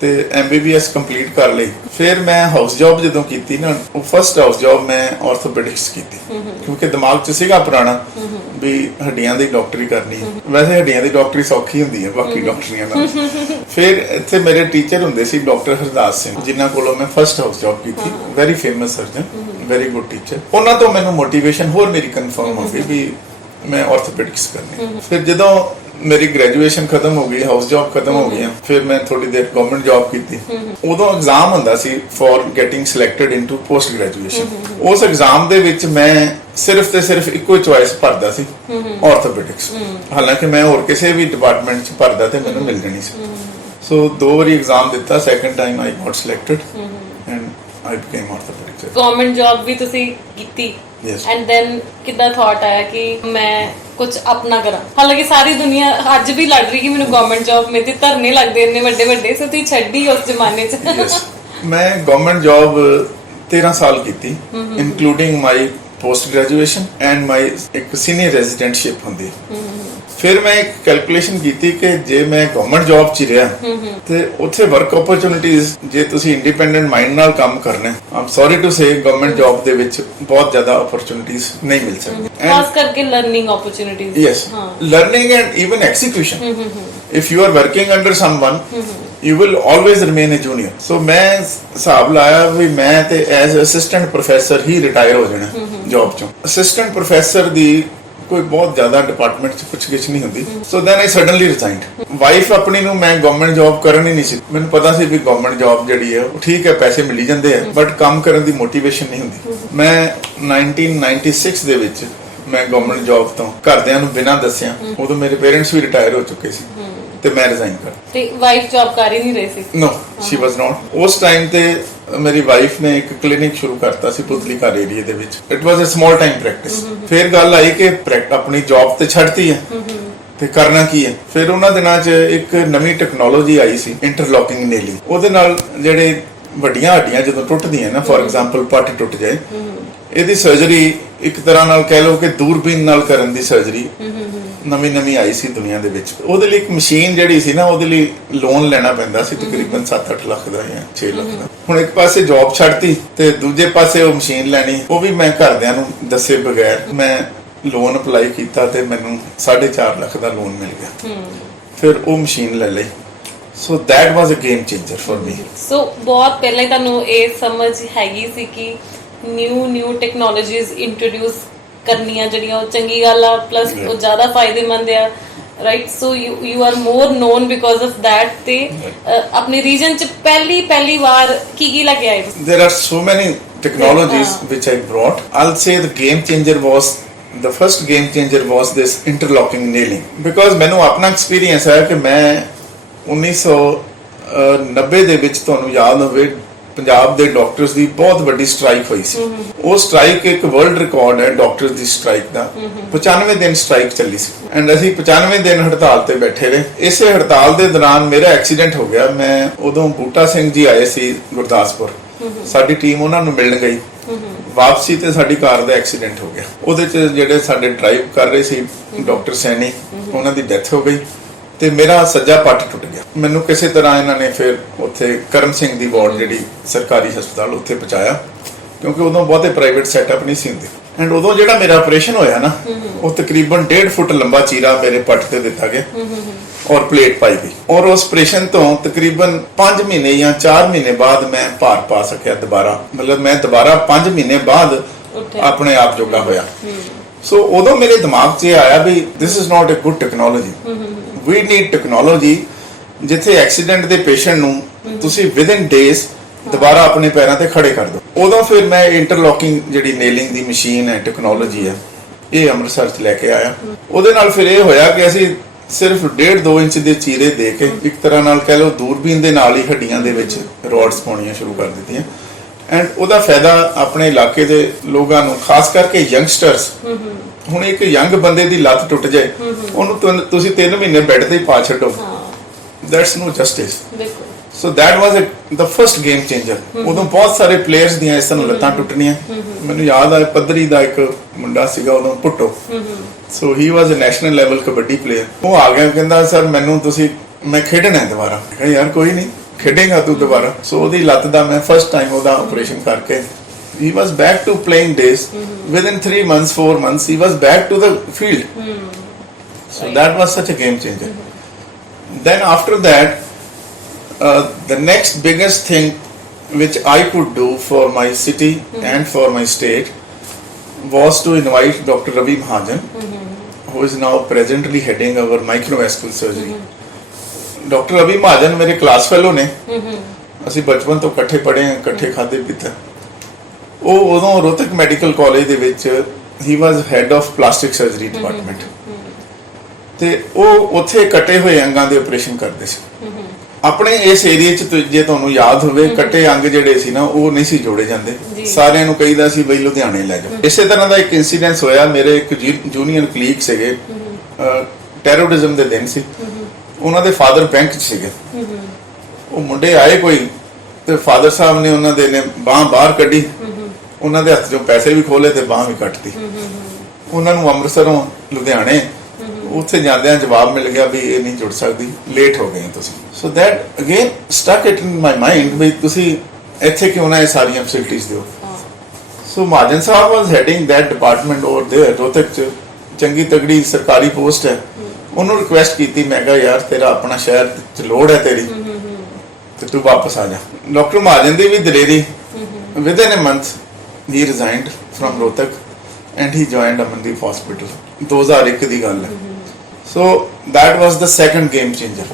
ਤੇ MBBS ਕੰਪਲੀਟ ਕਰ ਲਈ। ਫਿਰ ਮੈਂ ਹਾਊਸ ਜੌਬ ਜਦੋਂ ਕੀਤੀ ਨਾ, ਉਹ ਫਸਟ ਹਾਊਸ ਜੌਬ ਮੈਂ ਆਰਥੋਪੈਡਿਕਸ ਕੀਤੀ ਕਿਉਂਕਿ ਦਿਮਾਗ 'ਚ ਸੀਗਾ ਪੁਰਾਣਾ ਵੀ ਹੱਡੀਆਂ ਦੀ ਡਾਕਟਰੀ ਕਰਨੀ ਹੈ। ਵੈਸੇ ਹੱਡੀਆਂ ਦੀ ਡਾਕਟਰੀ ਸੌਖੀ ਹੁੰਦੀ ਹੈ ਬਾਕੀ ਡਾਕਟਰੀਆਂ ਨਾਲ। ਫਿਰ ਇੱਥੇ ਮੇਰੇ ਟੀਚਰ ਹੁੰਦੇ ਸੀ ਡਾਕਟਰ ਹਰਦਾਸ ਸਿੰਘ, ਜਿਨ੍ਹਾਂ ਕੋਲੋਂ ਮੈਂ ਫਸਟ ਹਾਊਸ ਜੌਬ ਕੀਤੀ। Very famous surgeon, very good teacher. ਉਹਨਾਂ ਤੋਂ ਮੈਨੂੰ ਮੋਟੀਵੇਸ਼ਨ ਹੋਰ ਮੇਰੀ ਕਨਫਰਮ ਹੋ ਗਈ ਵੀ ਮੈਂ ਆਰਥੋਪੈਡਿਕਸ ਕਰਨੀ। ਫਿਰ ਜਦੋਂ ਮੇਰੀ ਗ੍ਰੈਜੂਏਸ਼ਨ ਖਤਮ ਹੋ ਗਈ, ਹਾਊਸ ਜੌਬ ਖਤਮ ਹੋ ਗਈਆਂ, ਫਿਰ ਮੈਂ ਥੋੜੀ ਦੇਰ ਗਵਰਨਮੈਂਟ ਜੌਬ ਕੀਤੀ। ਉਦੋਂ ਐਗਜ਼ਾਮ ਹੁੰਦਾ ਸੀ for getting selected into post graduation. ਉਸ ਐਗਜ਼ਾਮ ਦੇ ਵਿੱਚ ਮੈਂ ਸਿਰਫ ਤੇ ਸਿਰਫ ਇੱਕੋ ਚੁਆਇਸ ਭਰਦਾ ਸੀ, ਆਰਥੋਪੈਡਿਕਸ। ਹਾਲਾਂਕਿ ਮੈਂ ਹੋਰ ਕਿਸੇ ਵੀ ਡਿਪਾਰਟਮੈਂਟ 'ਚ ਭਰਦਾ ਤੇ ਮੈਨੂੰ ਮਿਲ ਜਾਣੀ ਸੀ। ਸੋ 2 ਵਾਰੀ ਐਗਜ਼ਾਮ ਦਿੱਤਾ, second time I got selected and I became orthopedic surgeon. Government job ਵੀ ਤੁਸੀਂ ਕੀਤੀ? Yes. ਐਂਡ ਦੈਨ ਕਿੱਦਾਂ ਥਾਟ ਆਇਆ ਕਿ ਮੈਂ ਕੁਝ ਆਪਣਾ ਕਰਾਂ? ਹਾਲਾਂਕਿ ਸਾਰੀ ਦੁਨੀਆ ਅੱਜ ਵੀ ਲੜ ਰਹੀ ਕਿ ਮੈਨੂੰ ਗਵਰਨਮੈਂਟ ਜੌਬ ਮਿਲਦੀ, ਧਰਨੇ ਲੱਗਦੇ ਇੰਨੇ ਵੱਡੇ ਵੱਡੇ, ਸੋ ਤੁਸੀਂ ਛੱਡੀ ਉਸ ਜ਼ਮਾਨੇ 'ਚ? Yes. ਮੈਂ ਗਵਰਨਮੈਂਟ ਜੌਬ 13 ਸਾਲ ਕੀਤੀ, including my post graduation and my ਇੱਕ ਸੀਨੀਅਰ ਰੈਜ਼ੀਡੈਂਟਸ਼ਿਪ ਹੁੰਦੀ। ਫਿਰ ਮੈਂ ਇੱਕ ਕੈਲਕੂਲੇਸ਼ਨ ਕੀਤੀ ਕਿ ਜੇ ਮੈਂ ਗਵਰਨਮੈਂਟ ਜੌਬ 'ਚ ਰਿਹਾ ਤੇ ਉੱਥੇ ਵਰਕ ਓਪਰਚੁਨਿਟੀਜ਼, ਜੇ ਤੁਸੀਂ ਇੰਡੀਪੈਂਡੈਂਟ ਮਾਈਂਡ ਨਾਲ ਕੰਮ ਕਰਨਾ, am sorry to say government job ਦੇ ਵਿੱਚ ਬਹੁਤ ਜ਼ਿਆਦਾ ਓਪਰਚੁਨਿਟੀਜ਼ ਨਹੀਂ ਮਿਲ ਸਕਦੀਆਂ। ਖਾਸ ਕਰਕੇ learning opportunities. Yes, learning and even execution. If you are working under someone you will always remain a junior. So ਮੈਂ ਹਿਸਾਬ ਲਾਇਆ ਵੀ ਮੈਂ ਤੇ ਐਜ਼ ਅਸਿਸਟੈਂਟ ਪ੍ਰੋਫੈਸਰ ਹੀ ਰਿਟਾਇਰ ਹੋ ਜਾਣਾ ਜੌਬ ਚੋਂ। ਅਸਿਸਟੈਂਟ ਪ੍ਰੋਫੈਸਰ ਦੀ ਕੋਈ ਬਹੁਤ ਜ਼ਿਆਦਾ ਡਿਪਾਰਟਮੈਂਟ 'ਚ ਪੁੱਛ-ਗਿੱਛ ਨਹੀਂ ਹੁੰਦੀ। So then I suddenly resigned. Wife ਆਪਣੀ ਨੂੰ ਮੈਂ ਗਵਰਨਮੈਂਟ ਜੌਬ ਕਰਨ ਹੀ ਨਹੀਂ ਸੀ, ਮੈਨੂੰ ਪਤਾ ਸੀ ਵੀ ਗਵਰਨਮੈਂਟ ਜੌਬ ਜਿਹੜੀ ਹੈ ਉਹ ਠੀਕ ਹੈ, ਪੈਸੇ ਮਿਲੀ ਜਾਂਦੇ ਆ, ਬਟ ਕੰਮ ਕਰਨ ਦੀ ਮੋਟੀਵੇਸ਼ਨ ਨਹੀਂ ਹੁੰਦੀ। ਮੈਂ 1996 ਦੇ ਵਿੱਚ ਮੈਂ ਗਵਰਨਮੈਂਟ ਜੌਬ ਤੋਂ ਘਰਦਿਆਂ ਨੂੰ ਬਿਨਾਂ ਦੱਸਿਆ, ਉਦੋਂ ਮੇਰੇ ਪੇਰੈਂਟਸ ਵੀ ਰਿਟਾਇਰ ਹੋ ਚੁੱਕੇ ਸੀ ਤੇ ਮੈਂ ਰਿਜ਼ਾਈਨ ਕਰ। ਤੇ ਵਾਈਫ ਜੌਬ ਕਰ ਹੀ ਨਹੀਂ ਰਹੀ ਸੀ? ਨੋ, ਸ਼ੀ ਵਾਸ ਨਾਟ। ਉਸ ਟਾਈਮ ਤੇ ਮੇਰੀ ਵਾਈਫ ਨੇ ਇੱਕ ਕਲੀਨਿਕ ਸ਼ੁਰੂ ਕਰਤਾ ਸੀ ਪੁਤਲੀ ਘਰ ਏਰੀਆ ਦੇ ਵਿੱਚ। It was a small time practice. ਫਿਰ ਗੱਲ ਆਈ ਕਿ ਆਪਣੀ ਜੌਬ ਤੇ ਛੱਡਤੀ ਹੈ ਤੇ ਕਰਨਾ ਕੀ ਹੈ। ਫਿਰ ਉਹਨਾਂ ਦਿਨਾਂ 'ਚ ਇੱਕ ਨਵੀਂ ਟੈਕਨੋਲੋਜੀ ਆਈ ਸੀ, ਇੰਟਰਲੌਕਿੰਗ ਨੇਲਿੰਗ। ਉਹਦੇ ਨਾਲ ਜਿਹੜੇ ਵੱਡੀਆਂ ਹੱਡੀਆਂ ਜਦੋਂ ਟੁੱਟਦੀਆਂ ਨਾ, ਫੋਰ ਐਗਜ਼ਾਮਪਲ ਪੱਟ ਟੁੱਟ ਜਾਏ, ਇਹਦੀ ਸਰਜਰੀ ਇੱਕ ਤਰ੍ਹਾਂ ਨਾਲ ਕਹਿ ਲਓ ਕਿ ਦੂਰਬੀਨ ਨਾਲ ਕਰਨ ਦੀ ਸਰਜਰੀ ਨਵੀਂ ਆਈ ਸੀ ਦੁਨੀਆ ਦੇ ਵਿੱਚ। ਉਹਦੇ ਲਈ ਇੱਕ ਮਸ਼ੀਨ ਜਿਹੜੀ ਸੀ ਨਾ, ਉਹਦੇ ਲਈ ਲੋਨ ਲੈਣਾ ਪੈਂਦਾ ਸੀ ਤਕਰੀਬਨ 7-8 ਲੱਖ ਦਾ ਜਾਂ 6 ਲੱਖ ਦਾ। ਹੁਣ ਇੱਕ ਪਾਸੇ ਜੌਬ ਛੱਡਤੀ ਤੇ ਦੂਜੇ ਪਾਸੇ ਉਹ ਮਸ਼ੀਨ ਲੈਣੀ, ਉਹ ਵੀ ਮੈਂ ਘਰਦਿਆਂ ਨੂੰ ਦੱਸੇ ਬਗੈਰ ਮੈਂ ਲੋਨ ਅਪਲਾਈ ਕੀਤਾ ਤੇ ਮੈਨੂੰ 4.5 ਲੱਖ ਦਾ ਲੋਨ ਮਿਲ ਗਿਆ। ਫਿਰ ਉਹ ਮਸ਼ੀਨ ਲੈ ਲਈ। So that was a game changer for me. So ਬਹੁਤ ਪਹਿਲਾਂ ਤੁਹਾਨੂੰ ਇਹ ਸਮਝ ਹੈਗੀ ਸੀ ਕਿ ਨਿਊ ਟੈਕਨੋਲੋਜੀਜ਼ ਇੰਟਰੋਡਿਊਸ ਕਰਨੀਆਂ ਜਿਹੜੀਆਂ ਉਹ ਚੰਗੀ ਗੱਲ ਆ, ਪਲੱਸ ਉਹ ਜ਼ਿਆਦਾ ਫਾਇਦੇਮੰਦ ਆ right so you are more non because of that ਤੇ ਆਪਣੇ ਰੀਜਨ ਚ ਪਹਿਲੀ ਵਾਰ ਕੀ ਲੈ ਕੇ ਆਏ ਤੁਸੀਂ? There are so many technologies which I brought. I'll say the first game changer was this interlocking nailing, because ਮੈਨੂੰ ਆਪਣਾ ਐਕਸਪੀਰੀਅੰਸ ਹੈ ਕਿ ਮੈਂ 1990 ਦੇ ਵਿੱਚ, ਤੁਹਾਨੂੰ ਯਾਦ ਹੋਵੇ, ਪੰਜਾਬ ਦੇ ਡਾਕਟਰਸ ਦੀ ਬਹੁਤ ਵੱਡੀ ਸਟ੍ਰਾਈਕ ਹੋਈ ਸੀ। ਉਹ ਸਟ੍ਰਾਈਕ ਇੱਕ ਵਰਲਡ ਰਿਕਾਰਡ ਹੈ ਡਾਕਟਰਸ ਦੀ ਸਟ੍ਰਾਈਕ ਦਾ। 95 ਦਿਨ ਸਟ੍ਰਾਈਕ ਚੱਲੀ ਸੀ ਐਂਡ ਅਸੀਂ 95 ਦਿਨ ਹੜਤਾਲ ਤੇ ਬੈਠੇ ਰਹੇ। ਇਸੇ ਹੜਤਾਲ ਦੇ ਦੌਰਾਨ ਮੇਰਾ ਐਕਸੀਡੈਂਟ ਹੋ ਗਿਆ। ਮੈਂ ਉਦੋਂ ਬੂਟਾ ਸਿੰਘ ਜੀ ਆਏ ਸੀ ਗੁਰਦਾਸਪੁਰ, ਸਾਡੀ ਟੀਮ ਉਹਨਾਂ ਨੂੰ ਮਿਲਣ ਗਈ। ਵਾਪਸੀ ਤੇ ਸਾਡੀ ਕਾਰ ਦਾ ਐਕਸੀਡੈਂਟ ਹੋ ਗਿਆ। ਉਹਦੇ ਚ ਜਿਹੜੇ ਸਾਡੇ ਡਰਾਈਵ ਕਰ ਰਹੇ ਸੀ ਡਾਕਟਰ ਸੈਣੀ, ਉਹਨਾਂ ਦੀ ਡੈਥ ਹੋ ਗਈ ਤੇ ਮੇਰਾ ਸੱਜਾ ਪੱਟ ਟੁੱਟ ਗਿਆ। ਮੈਨੂੰ ਕਿਸੇ ਤਰ੍ਹਾਂ ਇਹਨਾਂ ਨੇ ਫਿਰ ਉੱਥੇ ਕਰਮ ਸਿੰਘ ਦੀ ਵਾਰਡ, ਜਿਹੜੀ ਸਰਕਾਰੀ ਹਸਪਤਾਲ, ਉੱਥੇ ਪਹੁੰਚਾਇਆ, ਕਿਉਂਕਿ ਉਦੋਂ ਬਹੁਤੇ ਪ੍ਰਾਈਵੇਟ ਸੈਟਅਪ ਨਹੀਂ ਸੀ ਹੁੰਦੇ। ਐਂਡ ਉਦੋਂ ਜਿਹੜਾ ਮੇਰਾ ਆਪਰੇਸ਼ਨ ਹੋਇਆ ਨਾ, ਉਹ ਤਕਰੀਬਨ 1.5 ਫੁੱਟ ਲੰਬਾ ਚੀਰਾ ਮੇਰੇ ਪੱਟ ਤੇ ਦਿੱਤਾ ਗਿਆ ਔਰ ਪਲੇਟ ਪਾਈ ਗਈ। ਔਰ ਉਸ ਆਪਰੇਸ਼ਨ ਤੋਂ ਤਕਰੀਬਨ 5 ਮਹੀਨੇ ਜਾਂ 4 ਮਹੀਨੇ ਬਾਅਦ ਮੈਂ ਭਾਰ ਪਾ ਸਕਿਆ ਦੁਬਾਰਾ। ਮਤਲਬ ਮੈਂ ਦੁਬਾਰਾ 5 ਮਹੀਨੇ ਬਾਅਦ ਆਪਣੇ ਆਪ ਜੋਗਾ ਹੋਇਆ। ਸੋ ਉਦੋਂ ਮੇਰੇ ਦਿਮਾਗ 'ਚ ਇਹ ਆਇਆ ਵੀ this is not a good technology, we need technology ਜਿੱਥੇ ਐਕਸੀਡੈਂਟ ਦੇ ਪੇਸ਼ੈਂਟ ਨੂੰ ਤੁਸੀਂ ਵਿਦਿਨ ਡੇਜ਼ ਦੁਬਾਰਾ ਆਪਣੇ ਪੈਰਾਂ ਤੇ ਖੜੇ ਕਰ ਦਿਓ। ਉਦੋਂ ਫਿਰ ਮੈਂ ਇੰਟਰਲੌਕਿੰਗ ਜਿਹੜੀ ਨੇਲਿੰਗ ਦੀ ਮਸ਼ੀਨ ਹੈ, ਟੈਕਨੋਲੋਜੀ ਹੈ, ਇਹ ਅੰਮ੍ਰਿਤਸਰ 'ਚ ਲੈ ਕੇ ਆਇਆ। ਉਹਦੇ ਨਾਲ ਫਿਰ ਇਹ ਹੋਇਆ ਕਿ ਅਸੀਂ ਸਿਰਫ 1.5-2 ਇੰਚ ਦੇ ਚੀਰੇ ਦੇ ਕੇ, ਇੱਕ ਤਰ੍ਹਾਂ ਨਾਲ ਕਹਿ ਲਓ ਦੂਰਬੀਨ ਦੇ ਨਾਲ ਹੀ ਹੱਡੀਆਂ ਦੇ ਵਿੱਚ ਰੋਡਸ ਪਾਉਣੀਆਂ ਸ਼ੁਰੂ ਕਰ ਦਿੱਤੀਆਂ। ਐਂਡ ਉਹਦਾ ਫਾਇਦਾ ਆਪਣੇ ਇਲਾਕੇ ਦੇ ਲੋਕਾਂ ਨੂੰ, ਖਾਸ ਕਰਕੇ ਯੰਗਸਟਰਸ, ਹੁਣ ਇੱਕ ਯੰਗ ਬੰਦੇ ਦੀ ਲੱਤ ਟੁੱਟ ਜਾਏ, ਉਹਨੂੰ ਤੁਸੀਂ 3 ਮਹੀਨੇ ਬੈੱਡ ਤੇ ਹੀ ਪਾ ਛੱਡੋ, that's no justice. So that was the first game changer. ਉਦੋਂ ਬਹੁਤ ਸਾਰੇ ਪਲੇਅਰਸ ਦੀਆਂ ਇਸ ਤਰ੍ਹਾਂ ਲੱਤਾਂ ਟੁੱਟਣੀਆਂ। ਮੈਨੂੰ ਯਾਦ ਆ ਪੱਧਰੀ ਦਾ ਇੱਕ ਮੁੰਡਾ ਸੀਗਾ ਉਦੋਂ, ਪੁੱਟੋ, so he was a national level kabaddi player. ਉਹ ਆ ਗਿਆ, ਕਹਿੰਦਾ ਸਰ ਮੈਂ ਖੇਡਣਾ ਹੈ ਦੁਬਾਰਾ। ਮੈਂ ਕਿਹਾ ਯਾਰ ਕੋਈ ਨਹੀਂ, ਖੇਡੇਗਾ ਤੂੰ ਦੁਬਾਰਾ। ਸੋ ਉਹਦੀ ਲੱਤ ਦਾ ਮੈਂ ਫਸਟ ਟਾਈਮ ਉਹਦਾ ਆਪਰੇਸ਼ਨ ਕਰਕੇ, he was back to playing days. Within 3 months, 4 months, he was back to the field. So that was such a game changer. Then after that, the next biggest thing which I could do for my city and for my state was to invite Dr. Ravi Mahajan, who is now presently heading our microvascular surgery. Dr. Ravi Mahajan ਮੇਰੇ class fellow ਨੇ, ਅਸੀਂ ਬਚਪਨ ਤੋਂ ਇਕੱਠੇ ਪੜ੍ਹੇ ਹਾਂ, ਇਕੱਠੇ ਖਾਦੇ ਪੀਤੇ। ਉਹ ਉਦੋਂ ਰੋਹਤਕ ਮੈਡੀਕਲ ਕਾਲਜ ਦੇ ਵਿੱਚ he was head of plastic surgery department, ਤੇ ਉਹ ਉੱਥੇ ਕੱਟੇ ਹੋਏ ਅੰਗਾਂ ਦੇ ਆਪਰੇਸ਼ਨ ਕਰਦੇ ਸੀ। ਆਪਣੇ ਇਸ ਏਰੀਆ 'ਚ ਜੇ ਤੁਹਾਨੂੰ ਯਾਦ ਹੋਵੇ, ਕੱਟੇ ਅੰਗ ਜਿਹੜੇ ਸੀ ਨਾ, ਉਹ ਨਹੀਂ ਸੀ ਜੋੜੇ ਜਾਂਦੇ, ਸਾਰਿਆਂ ਨੂੰ ਕਹੀਦਾ ਸੀ ਬਈ ਲੁਧਿਆਣੇ ਲੈ ਜਾਓ। ਇਸੇ ਤਰ੍ਹਾਂ ਦਾ ਇੱਕ ਇਨਸੀਡੈਂਸ ਹੋਇਆ। ਮੇਰੇ ਇੱਕ ਜੂਨੀਅਰ ਕਲੀਗ ਸੀਗੇ, ਟੈਰਰਿਜ਼ਮ ਦੇ ਦਿਨ ਸੀ, ਉਹਨਾਂ ਦੇ ਫਾਦਰ ਬੈਂਕ 'ਚ ਸੀਗੇ। ਉਹ ਮੁੰਡੇ ਆਏ ਕੋਈ, ਤੇ ਫਾਦਰ ਸਾਹਿਬ ਨੇ ਉਹਨਾਂ ਦੇ ਨੇ ਬਾਂਹ ਬਾਹਰ ਕੱਢੀ, ਉਹਨਾਂ ਦੇ ਹੱਥ 'ਚੋਂ ਪੈਸੇ ਵੀ ਖੋਲੇ ਤੇ ਬਾਂਹ ਵੀ ਕੱਟਤੀ। ਉਹਨਾਂ ਨੂੰ ਅੰਮ੍ਰਿਤਸਰੋਂ ਲੁਧਿਆਣੇ ਉੱਥੇ ਜਾਂਦਿਆਂ ਜਵਾਬ ਮਿਲ ਗਿਆ ਵੀ ਇਹ ਨਹੀਂ ਜੁੜ ਸਕਦੀ, ਲੇਟ ਹੋ ਗਏ ਤੁਸੀਂ। So that again stuck it in my mind ਵੀ ਤੁਸੀਂ ਇੱਥੇ ਕਿਉਂ ਨਾ ਇਹ ਸਾਰੀਆਂ ਫੈਸਿਲਿਟੀਆਂ ਦਿਓ। So Mahajan Sahib was heading that department over there, Rohtak 'ਚ ਚੰਗੀ ਤਗੜੀ ਸਰਕਾਰੀ ਪੋਸਟ ਹੈ। ਉਹਨੂੰ ਰਿਕੁਐਸਟ ਕੀਤੀ, ਮੈਂ ਕਿਹਾ ਯਾਰ ਤੇਰਾ ਆਪਣਾ ਸ਼ਹਿਰ 'ਚ ਲੋੜ ਹੈ ਤੇਰੀ, ਤੇ ਤੂੰ ਵਾਪਸ ਆ ਜਾ। ਡਾਕਟਰ ਮਹਾਜਨ ਦੀ ਵੀ ਦਲੇਰੀ, within a month he resigned from Rohtak and he joined Amandeep Hospital. 2001 ਦੀ ਗੱਲ ਹੈ। So that was the second game changer.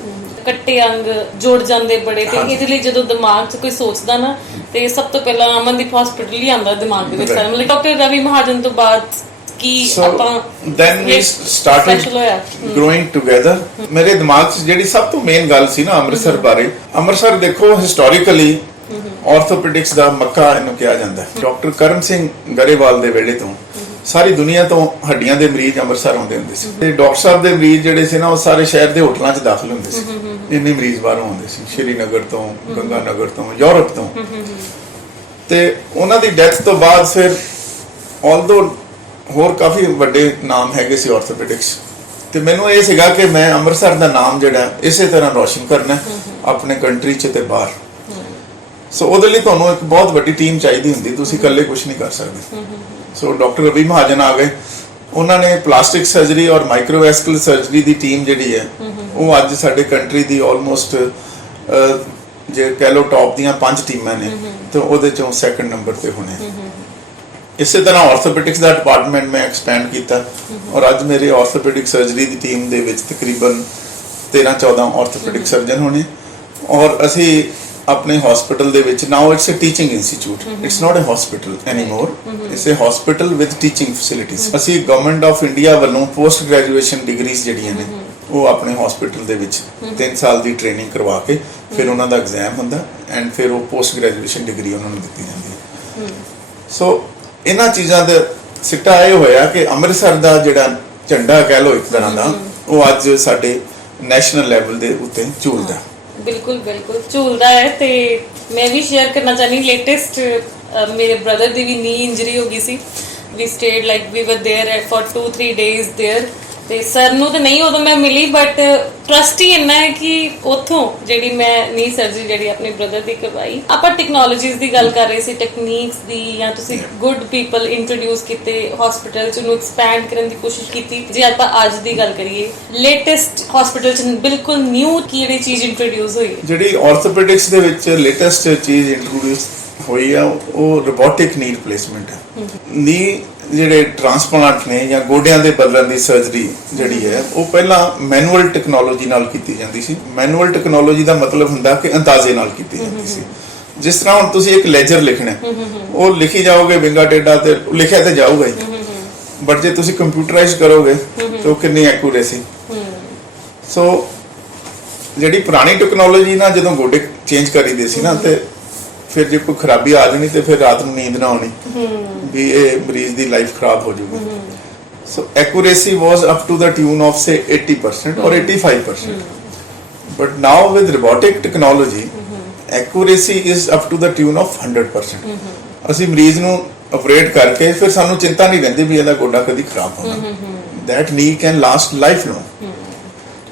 ਕੱਟੇ ਅੰਗ ਜੋੜ ਜਾਂਦੇ ਬੜੇ, ਤੇ ਇਹਦੇ ਲਈ ਜਦੋਂ ਦਿਮਾਗ 'ਚ ਕੋਈ ਸੋਚਦਾ ਨਾ, ਤੇ ਸਭ ਤੋਂ ਪਹਿਲਾਂ ਅਮਨਦੀਪ ਹਸਪੀਟਲ ਹੀ ਆਉਂਦਾ ਦਿਮਾਗ ਦੇ ਵਿੱਚ। ਮਤਲਬ ਡਾਕਟਰ ਰਵੀ ਮਹਾਜਨ ਤੋਂ ਬਾਅਦ ਕੀ ਆਪਾਂ then we started growing together. ਮੇਰੇ ਦਿਮਾਗ 'ਚ ਜਿਹੜੀ ਸਭ ਤੋਂ ਮੇਨ ਗੱਲ ਸੀ ਨਾ ਅੰਮ੍ਰਿਤਸਰ ਬਾਰੇ, ਅੰਮ੍ਰਿਤਸਰ ਦੇਖੋ ਹਿਸਟੋਰੀਕਲੀ ਆਰਥੋਪੈਡਿਕਸ ਦਾ ਮੱਕਾ ਇਹਨੂੰ ਕਿਹਾ ਜਾਂਦਾ ਹੈ। ਡਾਕਟਰ ਕਰਮ ਸਿੰਘ ਗਰੇਵਾਲ ਦੇ ਵੇਲੇ ਤੋਂ ਸਾਰੀ ਦੁਨੀਆ ਤੋਂ ਹੱਡੀਆਂ ਦੇ ਮਰੀਜ਼ ਅੰਮ੍ਰਿਤਸਰ ਆਉਂਦੇ ਹੁੰਦੇ ਸੀ, ਤੇ ਡਾਕਟਰ ਸਾਹਿਬ ਦੇ ਮਰੀਜ਼ ਜਿਹੜੇ ਸੀ ਨਾ, ਉਹ ਸਾਰੇ ਸ਼ਹਿਰ ਦੇ ਹੋਟਲਾਂ 'ਚ ਦਾਖਲ ਹੁੰਦੇ ਸੀ। ਇੰਨੇ ਮਰੀਜ਼ ਬਾਹਰੋਂ ਆਉਂਦੇ ਸੀ, ਸ਼੍ਰੀਨਗਰ ਤੋਂ, ਗੰਗਾ ਨਗਰ ਤੋਂ, ਯੂਰਪ ਤੋਂ। ਤੇ ਉਹਨਾਂ ਦੀ ਡੈਥ ਤੋਂ ਬਾਅਦ ਫਿਰ ਆਲਦੋ ਹੋਰ ਕਾਫੀ ਵੱਡੇ ਨਾਮ ਹੈਗੇ ਸੀ ਆਰਥੋਪੈਡਿਕਸ, ਤੇ ਮੈਨੂੰ ਇਹ ਸੀਗਾ ਕਿ ਮੈਂ ਅੰਮ੍ਰਿਤਸਰ ਦਾ ਨਾਮ ਜਿਹੜਾ ਇਸੇ ਤਰ੍ਹਾਂ ਰੋਸ਼ਨ ਕਰਨਾ ਆਪਣੇ ਕੰਟਰੀ 'ਚ ਤੇ ਬਾਹਰ। ਸੋ ਉਹਦੇ ਲਈ ਤੁਹਾਨੂੰ ਇੱਕ ਬਹੁਤ ਵੱਡੀ ਟੀਮ ਚਾਹੀਦੀ ਹੁੰਦੀ, ਤੁਸੀਂ ਇਕੱਲੇ ਕੁਝ ਨਹੀਂ ਕਰ ਸਕਦੇ। ਸੋ ਡਾਕਟਰ ਰਵੀ ਮਹਾਜਨ ਆ ਗਏ, ਉਹਨਾਂ ਨੇ ਪਲਾਸਟਿਕ ਸਰਜਰੀ ਔਰ ਮਾਈਕਰੋਵੈਸਕੂਲਰ ਸਰਜਰੀ ਦੀ ਟੀਮ ਜਿਹੜੀ ਹੈ, ਉਹ ਅੱਜ ਸਾਡੇ ਕੰਟਰੀ ਦੀ ਆਲਮੋਸਟ ਜੇ ਕਹਿ ਲਓ ਟੌਪ ਦੀਆਂ 5 ਟੀਮਾਂ ਨੇ, ਤੇ ਉਹਦੇ ਚੋਂ ਸੈਕੰਡ ਨੰਬਰ ਤੇ ਹੋਣੇ। ਇਸੇ ਤਰ੍ਹਾਂ ਆਰਥੋਪੈਡਿਕਸ ਦਾ ਡਿਪਾਰਟਮੈਂਟ ਮੈਂ ਐਕਸਪੈਂਡ ਕੀਤਾ ਔਰ ਅੱਜ ਮੇਰੇ ਆਰਥੋਪੈਡਿਕ ਸਰਜਰੀ ਦੀ ਟੀਮ ਦੇ ਵਿੱਚ ਤਕਰੀਬਨ 13-14 ਆਰਥੋਪੈਡਿਕ ਸਰਜਨ ਹੋਣੇ ਔਰ ਅਸੀਂ ਆਪਣੇ ਹਸਪੀਟਲ ਦੇ ਵਿੱਚ now it's a teaching institute it's not a hospital anymore it's a hospital with teaching facilities ਅਸੀਂ ਗਵਰਨਮੈਂਟ ਆਫ ਇੰਡੀਆ ਵੱਲੋਂ ਪੋਸਟ ਗ੍ਰੈਜੂਏਸ਼ਨ ਡਿਗਰੀਜ਼ ਜਿਹੜੀਆਂ ਨੇ ਉਹ ਆਪਣੇ ਹਸਪੀਟਲ ਦੇ ਵਿੱਚ 3 ਸਾਲ ਦੀ ਟ੍ਰੇਨਿੰਗ ਕਰਵਾ ਕੇ ਫਿਰ ਉਹਨਾਂ ਦਾ ਐਗਜ਼ਾਮ ਹੁੰਦਾ ਐਂਡ ਫਿਰ ਉਹ ਪੋਸਟ ਗ੍ਰੈਜੂਏਸ਼ਨ ਡਿਗਰੀ ਉਹਨਾਂ ਨੂੰ ਦਿੱਤੀ ਜਾਂਦੀ ਹੈ ਸੋ ਇਹਨਾਂ ਚੀਜ਼ਾਂ ਦਾ ਸਿੱਟਾ ਇਹ ਹੋਇਆ ਕਿ ਅੰਮ੍ਰਿਤਸਰ ਦਾ ਜਿਹੜਾ ਝੰਡਾ ਕਹਿ ਲਓ ਇੱਕ ਤਰ੍ਹਾਂ ਦਾ ਉਹ ਅੱਜ ਸਾਡੇ ਨੈਸ਼ਨਲ ਲੈਵਲ ਦੇ ਉੱਤੇ ਝੂਲਦਾ ਬਿਲਕੁਲ ਬਿਲਕੁਲ ਝੂਲਦਾ ਹੈ ਤੇ ਮੈਂ ਵੀ ਸ਼ੇਅਰ ਕਰਨਾ ਚਾਹਨੀ ਲੇਟੈਸਟ ਮੇਰੇ ਬ੍ਰਦਰ ਦੀ ਵੀ ਨੀ ਇੰਜਰੀ ਹੋ ਗਈ ਸੀ ਵੀ stayed like we were there for 2-3 days there ਤੇ ਸਰ ਨੂੰ ਤਾਂ ਨਹੀਂ ਉਦੋਂ ਮੈਂ ਮਿਲੀ ਬਟ ਟਰਸਟ ਹੀ ਇੰਨਾ ਹੈ ਕਿ ਉਥੋਂ ਜਿਹੜੀ ਮੈਂ ਨੀ ਸਰਜਰੀ ਜਿਹੜੀ ਆਪਣੇ ਬ੍ਰਦਰ ਦੀ ਕਰਵਾਈ ਆਪਾਂ ਟੈਕਨੋਲੋਜੀਜ਼ ਦੀ ਗੱਲ ਕਰ ਰਹੇ ਸੀ ਟੈਕਨੀਕਸ ਦੀ ਜਾਂ ਤੁਸੀਂ ਗੁੱਡ ਪੀਪਲ ਇੰਟਰੋਡਿਊਸ ਕੀਤੇ ਹਸਪੀਟਲ ਚ ਨੂੰ ਐਕਸਪੈਂਡ ਕਰਨ ਦੀ ਕੋਸ਼ਿਸ਼ ਕੀਤੀ ਜੇ ਆਪਾਂ ਅੱਜ ਦੀ ਗੱਲ ਕਰੀਏ ਲੇਟੈਸਟ ਹਸਪੀਟਲ ਚ ਬਿਲਕੁਲ ਨਿਊ ਕਿਹੜੀ ਚੀਜ਼ ਇੰਟਰੋਡਿਊਸ ਹੋਈ ਜਿਹੜੀ ਆਰਥੋਪੈਡਿਕਸ ਦੇ ਵਿੱਚ ਲੇਟੈਸਟ ਚੀਜ਼ ਇੰਟਰੋਡਿਊਸ ਹੋਈ ਆ ਉਹ ਰੋਬੋਟਿਕ ਨੀ ਰਿਪਲੇਸਮੈਂਟ ਹੈ ਨੀ ਜਿਹੜੇ ਟ੍ਰਾਂਸਪਲਾਂਟ ਨੇ ਜਾਂ ਗੋਡਿਆਂ ਦੇ ਬਦਲਣ ਦੀ ਸਰਜਰੀ ਜਿਹੜੀ ਹੈ ਉਹ ਪਹਿਲਾਂ ਮੈਨੂਅਲ ਟੈਕਨੋਲੋਜੀ ਨਾਲ ਕੀਤੀ ਜਾਂਦੀ ਸੀ ਮੈਨੂਅਲ ਟੈਕਨੋਲੋਜੀ ਦਾ ਮਤਲਬ ਹੁੰਦਾ ਕਿ ਅੰਦਾਜ਼ੇ ਨਾਲ ਕੀਤੀ ਜਾਂਦੀ ਸੀ ਜਿਸ ਤਰ੍ਹਾਂ ਹੁਣ ਤੁਸੀਂ ਇੱਕ ਲੈਜਰ ਲਿਖਣਾ ਉਹ ਲਿਖੀ ਜਾਓਗੇ ਵਿੰਗਾ ਟੇਡਾ ਤੇ ਲਿਖਿਆ ਤੇ ਜਾਊਗਾ ਹੀ ਬਟ ਜੇ ਤੁਸੀਂ ਕੰਪਿਊਟਰਾਈਜ਼ ਕਰੋਗੇ ਤਾਂ ਉਹ ਕਿੰਨੀ ਐਕੂਰੇਸੀ ਸੋ ਜਿਹੜੀ ਪੁਰਾਣੀ ਟੈਕਨੋਲੋਜੀ ਨਾਲ ਜਦੋਂ ਗੋਡੇ ਚੇਂਜ ਕਰੀਦੇ ਸੀ ਨਾ ਤੇ ਫਿਰ ਜੇ ਕੋਈ ਖਰਾਬੀ ਆ ਜਾਣੀ ਤੇ ਫਿਰ ਰਾਤ ਨੂੰ ਨੀਂਦ ਨਾ ਆਉਣੀ ਵੀ ਇਹ ਮਰੀਜ਼ ਦੀ ਲਾਈਫ ਖਰਾਬ ਹੋ ਜਾਊਗੀ so accuracy was up to the tune of say 80% or 85% but now with robotic technology accuracy is up to the tune of 100% ਅਸੀਂ ਮਰੀਜ਼ ਨੂੰ ਆਪਰੇਟ ਕਰਕੇ ਫਿਰ ਸਾਨੂੰ ਚਿੰਤਾ ਨਹੀਂ ਰਹਿੰਦੀ ਵੀ ਇਹਦਾ ਗੋਡਾ ਕਦੀ ਖਰਾਬ ਹੋਣਾ that knee can last lifelong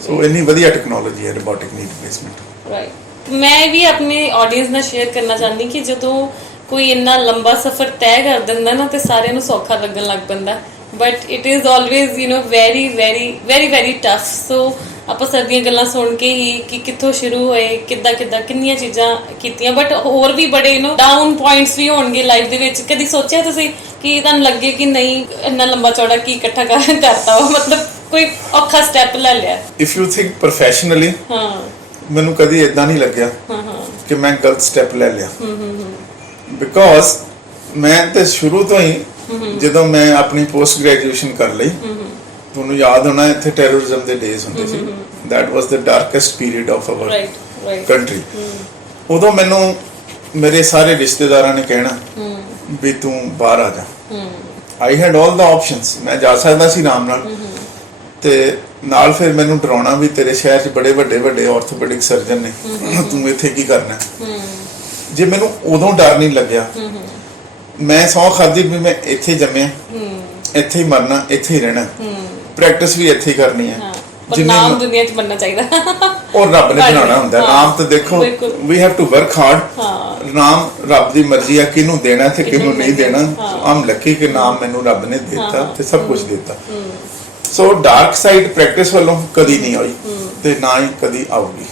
ਸੋ ਇੰਨੀ ਵਧੀਆ ਟੈਕਨੋਲੋਜੀ ਹੈ robotic knee replacement ਰਾਈਟ ਮੈਂ ਵੀ ਆਪਣੇ ਆਡੀਅנס ਨਾਲ ਸ਼ੇਅਰ ਕਰਨਾ ਚਾਹੁੰਦੀ ਕਿ ਜਦੋਂ ਕੋਈ ਇੰਨਾ ਲੰਬਾ ਸਫ਼ਰ ਤੈਅ ਕਰ ਦਿੰਦਾ ਨਾ ਤੇ ਸਾਰਿਆਂ ਨੂੰ ਸੌਖਾ ਲੱਗਣ ਲੱਗ ਪੈਂਦਾ but it is always very very very very tough so ਆਪਾਂ ਸਰਦੀਆਂ ਗੱਲਾਂ ਸੁਣ ਕੇ ਹੀ ਕਿ ਕਿੱਥੋਂ ਸ਼ੁਰੂ ਹੋਏ ਕਿੱਦਾਂ ਕਿੰਨੀਆਂ ਚੀਜ਼ਾਂ ਕੀਤੀਆਂ ਬਟ ਹੋਰ ਵੀ ਬੜੇ ਡਾਊਨ ਪੁਆਇੰਟਸ ਵੀ ਹੋਣਗੇ ਲਾਈਫ ਦੇ ਵਿੱਚ ਕਦੀ ਸੋਚਿਆ ਤੁਸੀਂ ਕਿ ਤੁਹਾਨੂੰ ਲੱਗੇ ਕਿ ਨਹੀਂ ਇੰਨਾ ਲੰਬਾ ਚੌੜਾ ਕੀ ਇਕੱਠਾ ਕਰਤਾ ਵਾ ਮਤਲਬ ਕੋਈ ਔਖਾ ਸਟੈਪ ਲੈ ਲਿਆ ਇਫ ਯੂ ਥਿੰਕ ਪ੍ਰੋਫੈਸ਼ਨਲੀ ਹਾਂ ਮੈਨੂੰ ਕਦੀ ਇਦਾਂ ਨਹੀਂ ਲੱਗਿਆ ਕਿ ਮੈਂ ਗਲਤ ਸਟੈਪ ਲੈ ਲਿਆ ਬਿਕੋਜ਼ ਮੈਂ ਤੇ ਸ਼ੁਰੂ ਤੋਂ ਹੀ ਜਦੋਂ ਮੈਂ ਆਪਣੀ ਪੋਸਟ ਗ੍ਰੈਜੂਏਸ਼ਨ ਕਰ ਲਈ ਤੁਹਾਨੂੰ ਯਾਦ ਹੋਣਾ ਇੱਥੇ ਟੈਰਰਿਜ਼ਮ ਦੇ ਡੇਜ਼ ਹੁੰਦੇ ਸੀ that was the darkest period of our country ਉਦੋਂ ਮੈਨੂੰ ਮੇਰੇ ਸਾਰੇ ਰਿਸ਼ਤੇਦਾਰਾਂ ਨੇ ਕਹਿਣਾ ਵੀ ਤੂੰ ਬਾਹਰ ਆ ਜਾ I had all the options ਮੈਂ ਜਾ ਸਕਦਾ ਸੀ ਆਰਾਮ ਨਾਲ ਤੇ ਨਾਲ ਫਿਰ ਮੈਨੂੰ ਡਰਾਉਣਾ ਵੀ ਤੇਰੇ ਸ਼ਹਿਰ 'ਚ ਬੜੇ ਵੱਡੇ ਆਰਥੋਪੈਡਿਕ ਸਰਜਨ ਨੇ ਤੂੰ ਇੱਥੇ ਕੀ ਕਰਨਾ ਜੇ ਮੈਨੂੰ ਉਦੋਂ ਡਰ ਨਹੀਂ ਲੱਗਿਆ ਮੈਂ ਸੌਂ ਖਾਦੀ ਵੀ ਮੈਂ ਇੱਥੇ ਜੰਮਿਆ ਇੱਥੇ ਹੀ ਮਰਨਾ ਇੱਥੇ ਹੀ ਰਹਿਣਾ ਪ੍ਰੈਕਟਿਸ ਵੀ ਇੱਥੇ ਹੀ ਕਰਨੀ ਹੈ ਨਾਮ ਦੁਨੀਆ 'ਚ ਬਣਨਾ ਚਾਹੀਦਾ ਔਰ ਰੱਬ ਨੇ ਬਣਾਉਣਾ ਹੁੰਦਾ ਨਾਮ ਤਾਂ ਦੇਖੋ we have to work hard ਨਾਮ ਰੱਬ ਦੀ ਮਰਜ਼ੀ ਆ ਕਿਹਨੂੰ ਦੇਣਾ ਤੇ ਕਿਹਨੂੰ ਨਹੀਂ ਦੇਣਾ ਆਮ ਲੱਕੀ ਕਿ ਨਾਮ ਮੈਨੂੰ ਰੱਬ ਨੇ ਦਿੱਤਾ ਤੇ ਸਭ ਕੁਝ ਦਿੱਤਾ ਸੋ ਡਾਰਕ ਸਾਈਡ ਪ੍ਰੈਕਟਿਸ ਵੱਲੋਂ ਕਦੀ ਨਹੀਂ ਆਈ ਤੇ ਨਾ ਹੀ ਕਦੀ ਆਊਗੀ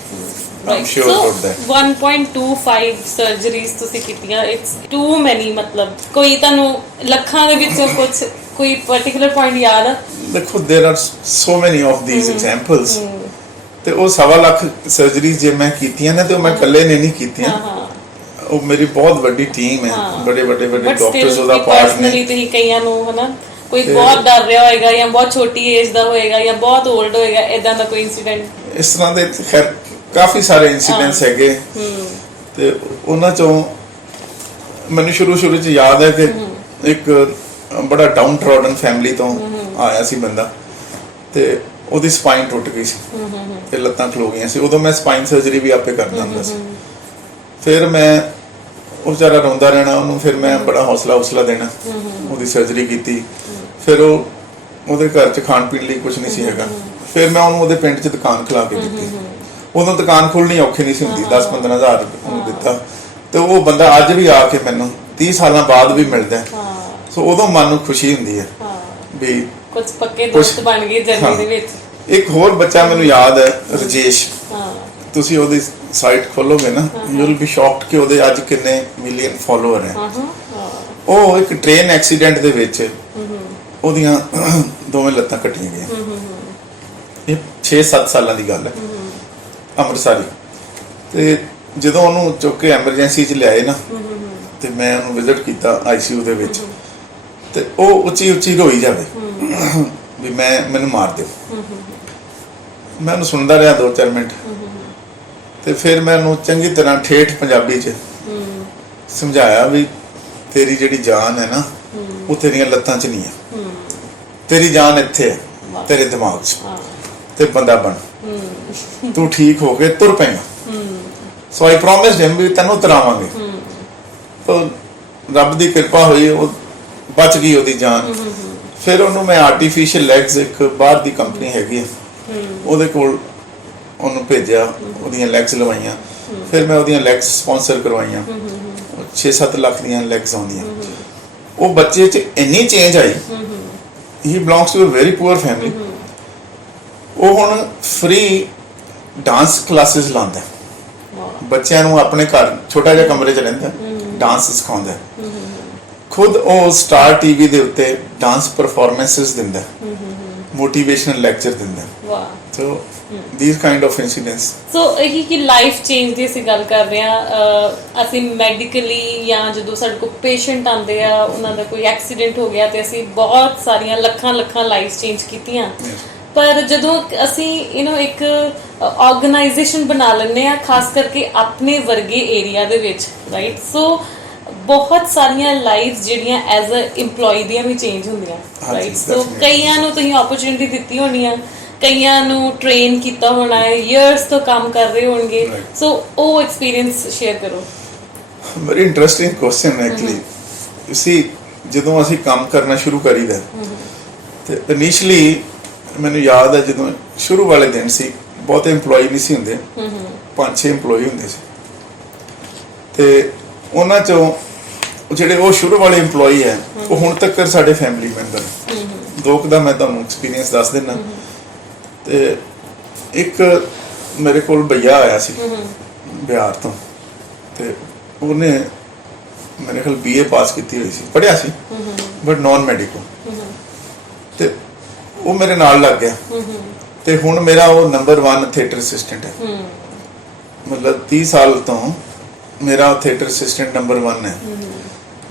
I'm sure about that 1.25 surgeries ਤੁਸੀਂ ਕੀਤੀਆਂ ਇਟਸ ਟੂ ਮੈਨੀ ਮਤਲਬ ਕੋਈ ਤੁਹਾਨੂੰ ਲੱਖਾਂ ਦੇ ਵਿੱਚੋਂ ਕੁਝ ਕੋਈ ਪਾਰਟਿਕੂਲਰ ਪੁਆਇੰਟ ਯਾਦ ਆ ਦੇਖੋ there are so many of these examples ਤੇ ਉਹ 1.25 ਲੱਖ ਸਰਜਰੀਜ਼ ਜੇ ਮੈਂ ਕੀਤੀਆਂ ਨੇ ਤੇ ਉਹ ਮੈਂ ਇਕੱਲੇ ਨੇ ਨਹੀਂ ਕੀਤੀਆਂ ਉਹ ਮੇਰੀ ਬਹੁਤ ਵੱਡੀ ਟੀਮ ਹੈ ਬੜੇ ਡਾਕਟਰਸ ਉਹਦਾ ਪਾਰਟ ਨੇ ਤੁਸੀਂ ਕਈਆਂ ਨੂੰ ਹਨਾ ਕੋਈ ਬਹੁਤ ਡਰ ਰਿਹਾ ਹੋਏਗਾ ਜਾਂ ਬਹੁਤ ਛੋਟੀ ਏਜ ਦਾ ਹੋਏਗਾ ਜਾਂ ਬਹੁਤ 올ਡ ਹੋਏਗਾ ਇਦਾਂ ਦਾ ਕੋਈ ਇਨਸੀਡੈਂਟ ਇਸ ਤਰ੍ਹਾਂ ਦੇ ਖੈਰ ਕਾਫੀ ਸਾਰੇ ਇਨਸੀਡੈਂਟਸ ਹੈਗੇ ਤੇ ਉਹਨਾਂ ਚੋਂ ਮੈਨੂੰ ਸ਼ੁਰੂ ਚ ਯਾਦ ਹੈ ਕਿ ਇੱਕ ਬੜਾ ਡਾਊਨ ਟ੍ਰੋਡਨ ਫੈਮਿਲੀ ਤੋਂ ਆਇਆ ਸੀ ਬੰਦਾ ਤੇ ਉਹਦੀ ਸਪਾਈਨ ਟੁੱਟ ਗਈ ਸੀ ਤੇ ਲੱਤਾਂ ਖਲੋ ਗਈਆਂ ਸੀ ਉਦੋਂ ਮੈਂ ਸਪਾਈਨ ਸਰਜਰੀ ਵੀ ਆਪੇ ਕਰਦਾ ਹੁੰਦਾ ਸੀ ਫਿਰ ਮੈਂ ਉਹ ਵਿਚਾਰਾ ਰੋਂਦਾ ਰਹਿਣਾ ਉਹਨੂੰ ਫਿਰ ਮੈਂ ਬੜਾ ਹੌਸਲਾ ਦੇਣਾ ਉਹਦੀ ਸਰਜਰੀ ਕੀਤੀ ਫਿਰ ਉਹਦੇ ਘਰ 'ਚ ਖਾਣ ਪੀਣ ਲਈ ਕੁਝ ਨਹੀਂ ਸੀ ਹੈਗਾ ਫਿਰ ਮੈਂ ਉਹਨੂੰ ਉਹਦੇ ਪਿੰਡ 'ਚ ਦੁਕਾਨ ਖਿਲਾ ਕੇ ਦਿੱਤੀ ਉਦੋਂ ਦੁਕਾਨ ਖੋਲਣੀ ਔਖੀ ਨਹੀਂ ਸੀ ਹੁੰਦੀ 10-15 ਹਜ਼ਾਰ ਉਹਨੂੰ ਦਿੱਤਾ ਤੇ ਉਹ ਬੰਦਾ ਅੱਜ ਵੀ ਆ ਕੇ ਮੈਨੂੰ 30 ਸਾਲਾਂ ਬਾਅਦ ਵੀ ਮਿਲਦਾ ਸੋ ਉਦੋਂ ਮਨ ਨੂੰ ਖੁਸ਼ੀ ਹੁੰਦੀ ਹੈ ਵੀ ਕੁਝ ਪੱਕੇ ਦੋਸਤ ਬਣ ਗਏ ਜਰਨੀ ਦੇ ਵਿੱਚ ਇੱਕ ਹੋਰ ਬੱਚਾ ਮੈਨੂੰ ਯਾਦ ਹੈ ਰਜੇਸ਼ ਤੁਸੀਂ ਉਹਦੀ ਸਾਈਟ ਖੋਲੋਗੇ ਨਾ ਯੂ ਵਿਲ ਬੀ ਸ਼ੌਕਡ ਕਿ ਉਹਦੇ ਅੱਜ ਕਿੰਨੇ ਮਿਲੀਅਨ ਫਾਲੋਅਰ ਹੈ ਉਹ ਇੱਕ ਟ੍ਰੇਨ ਐਕਸੀਡੈਂਟ ਦੇ ਵਿੱਚ ਉਹਦੀਆਂ ਦੋਵੇਂ ਲੱਤਾਂ ਕੱਟੀਆਂ ਗਈਆਂ। ਇਹ 6-7 ਸਾਲਾਂ ਦੀ ਗੱਲ ਹੈ, ਅੰਮ੍ਰਿਤਸਰ। ਤੇ ਜਦੋਂ ਉਹਨੂੰ ਚੁੱਕ ਕੇ ਐਮਰਜੈਂਸੀ 'ਚ ਲਿਆਏ ਨਾ, ਤੇ ਮੈਂ ਉਹਨੂੰ ਵਿਜ਼ਿਟ ਕੀਤਾ ਆਈਸੀਯੂ ਦੇ ਵਿੱਚ, ਤੇ ਉਹ ਉੱਚੀ ਉੱਚੀ ਰੋਈ ਜਾਵੇ ਵੀ ਮੈਨੂੰ ਮਾਰ ਦਿਓ। ਮੈਂ ਉਹਨੂੰ ਸੁਣਦਾ ਰਿਹਾ 2-4 ਮਿੰਟ, ਤੇ ਫਿਰ ਮੈਂ ਉਹਨੂੰ ਚੰਗੀ ਤਰ੍ਹਾਂ ਠੇਠ ਪੰਜਾਬੀ 'ਚ ਸਮਝਾਇਆ ਵੀ ਤੇਰੀ ਜਿਹੜੀ ਜਾਨ ਹੈ ਨਾ, ਉਹ ਤੇਰੀਆਂ ਲੱਤਾਂ 'ਚ ਨਹੀਂ ਹੈ, ਤੇਰੀ ਜਾਨ ਇੱਥੇ ਹੈ, ਤੇਰੇ ਦਿਮਾਗ 'ਚ। ਤੇ ਬੰਦਾ ਬਣ, ਤੂੰ ਠੀਕ ਹੋ ਕੇ ਤੁਰ ਪੈਣਾ। ਸੋ ਆਈ ਪ੍ਰੋਮਿਸਡ ਹਿਮ ਵੀ ਤੈਨੂੰ ਤਰਾਵਾਂਗੇ। ਤਾਂ ਰੱਬ ਦੀ ਕਿਰਪਾ ਹੋਈ, ਉਹ ਬਚ ਗਈ ਉਹਦੀ ਜਾਨ। ਫਿਰ ਉਹਨੂੰ ਮੈਂ ਆਰਟੀਫੀਸ਼ੀਅਲ ਲੈਗਸ, ਇੱਕ ਬਾਹਰ ਦੀ ਕੰਪਨੀ ਹੈਗੀ ਹੈ, ਉਹਦੇ ਕੋਲ ਉਹਨੂੰ ਭੇਜਿਆ, ਉਹਦੀਆਂ ਲੈਗਸ ਲਵਾਈਆਂ। ਫਿਰ ਮੈਂ ਉਹਦੀਆਂ ਲੈਗਸ ਸਪਾਂਸਰ ਕਰਵਾਈਆਂ, 6-7 ਲੱਖ ਦੀਆਂ ਲੈਗਸ ਆਉਂਦੀਆਂ। ਉਹ ਬੱਚੇ 'ਚ ਇੰਨੀ ਚੇਂਜ ਆਈ। He belongs to a very poor family. ਉਹ ਹੁਣ ਫ੍ਰੀ ਡਾਂਸ ਕਲਾਸਿਸ ਲਾਉਂਦਾ ਬੱਚਿਆਂ ਨੂੰ, ਆਪਣੇ ਘਰ ਛੋਟਾ ਜਿਹਾ ਕਮਰੇ 'ਚ ਰਹਿੰਦਾ, ਡਾਂਸ ਸਿਖਾਉਂਦਾ। ਖੁਦ ਉਹ ਸਟਾਰ ਟੀਵੀ ਦੇ ਉੱਤੇ ਡਾਂਸ ਪਰਫਾਰਮੈਂਸਿਸ ਦਿੰਦਾ, ਮੋਟੀਵੇਸ਼ਨਲ ਲੈਕਚਰ ਦਿੰਦਾ। ਵਾਹ। ਸੋ these kind of incidents। ਸੋ ਇਹ ਕਿ ਲਾਈਫ ਚੇਂਜ ਦੀ ਅਸੀਂ ਗੱਲ ਕਰ ਰਹੇ ਹਾਂ, ਅਸੀਂ ਮੈਡੀਕਲੀ ਜਾਂ ਜਦੋਂ ਸਾਡੇ ਕੋਲ ਪੇਸ਼ੈਂਟ ਆਉਂਦੇ ਆ, ਉਹਨਾਂ ਦਾ ਕੋਈ ਐਕਸੀਡੈਂਟ ਹੋ ਗਿਆ, ਤੇ ਅਸੀਂ ਬਹੁਤ ਸਾਰੀਆਂ ਲੱਖਾਂ ਲਾਈਫ ਚੇਂਜ ਕੀਤੀਆਂ। ਪਰ ਜਦੋਂ ਅਸੀਂ ਇੱਕ ਆਰਗੇਨਾਈਜੇਸ਼ਨ ਬਣਾ ਲੈਂਦੇ ਆ, ਖਾਸ ਕਰਕੇ ਆਪਣੇ ਵਰਗੇ ਏਰੀਆ ਦੇ ਵਿੱਚ, ਰਾਈਟ, ਸੋ ਬਹੁਤ ਸਾਰੀਆਂ ਲਾਈਫ ਜਿਹੜੀਆਂ ਐਜ਼ ਅ EMPLOYEE ਦੀਆਂ ਵੀ ਚੇਂਜ ਹੁੰਦੀਆਂ, ਰਾਈਟ। ਸੋ ਕਈਆਂ ਨੂੰ ਤੁਸੀਂ ਓਪਰਚੁਨਿਟੀ ਦਿੱਤੀ ਹੋਣੀ ਆ, ਕਈਆਂ ਨੂੰ ਟ੍ਰੇਨ ਕੀਤਾ ਹੋਣਾ ਹੈ, ਇਅਰਸ ਤੋਂ ਕੰਮ ਕਰ ਰਹੇ ਹੋਣਗੇ। ਸੋ ਉਹ ਐਕਸਪੀਰੀਅੰਸ ਸ਼ੇਅਰ ਕਰੋ। Very interesting question actually. ਤੁਸੀਂ ਜਦੋਂ ਅਸੀਂ ਕੰਮ ਕਰਨਾ ਸ਼ੁਰੂ ਕਰੀਦਾ, ਤੇ ਇਨੀਸ਼ੀਅਲੀ ਮੈਨੂੰ ਯਾਦ ਹੈ ਜਦੋਂ ਸ਼ੁਰੂ ਵਾਲੇ ਦਿਨ ਸੀ, ਬਹੁਤੇ EMPLOYEE ਨਹੀਂ ਸੀ ਹੁੰਦੇ, 5-6 EMPLOYEE ਹੁੰਦੇ ਸੀ। ਤੇ ਉਹਨਾਂ ਚੋਂ ਜਿਹੜੇ ਉਹ ਸ਼ੁਰੂ ਵਾਲੇ EMPLOYEE ਹੈ, ਉਹ ਹੁਣ ਤੱਕ ਸਾਡੇ ਫੈਮਿਲੀ ਮੈਂਬਰ। ਦੋ ਕੁ ਦਾ ਮੈਂ ਤੁਹਾਨੂੰ ਐਕਸਪੀਰੀਅੰਸ ਦੱਸ ਦਿੰਦਾ। ਤੇ ਇੱਕ ਮੇਰੇ ਕੋਲ ਭਈਆ ਆਇਆ ਸੀ ਬਿਹਾਰ ਤੋਂ, ਤੇ ਉਹਨੇ ਮੇਰੇ ਖਿਆਲ BA ਪਾਸ ਕੀਤੀ ਹੋਈ ਸੀ, ਪੜ੍ਹਿਆ ਸੀ, ਬਟ ਨਾਨ ਮੈਡੀਕਲ। ਤੇ ਉਹ ਮੇਰੇ ਨਾਲ ਲੱਗ ਗਿਆ, ਤੇ ਹੁਣ ਮੇਰਾ ਉਹ ਨੰਬਰ 1 ਥੀਏਟਰ ਅਸਿਸਟੈਂਟ ਹੈ। ਮਤਲਬ 30 ਸਾਲ ਤੋਂ ਮੇਰਾ ਥੀਏਟਰ ਅਸਿਸਟੈਂਟ ਨੰਬਰ 1 ਹੈ।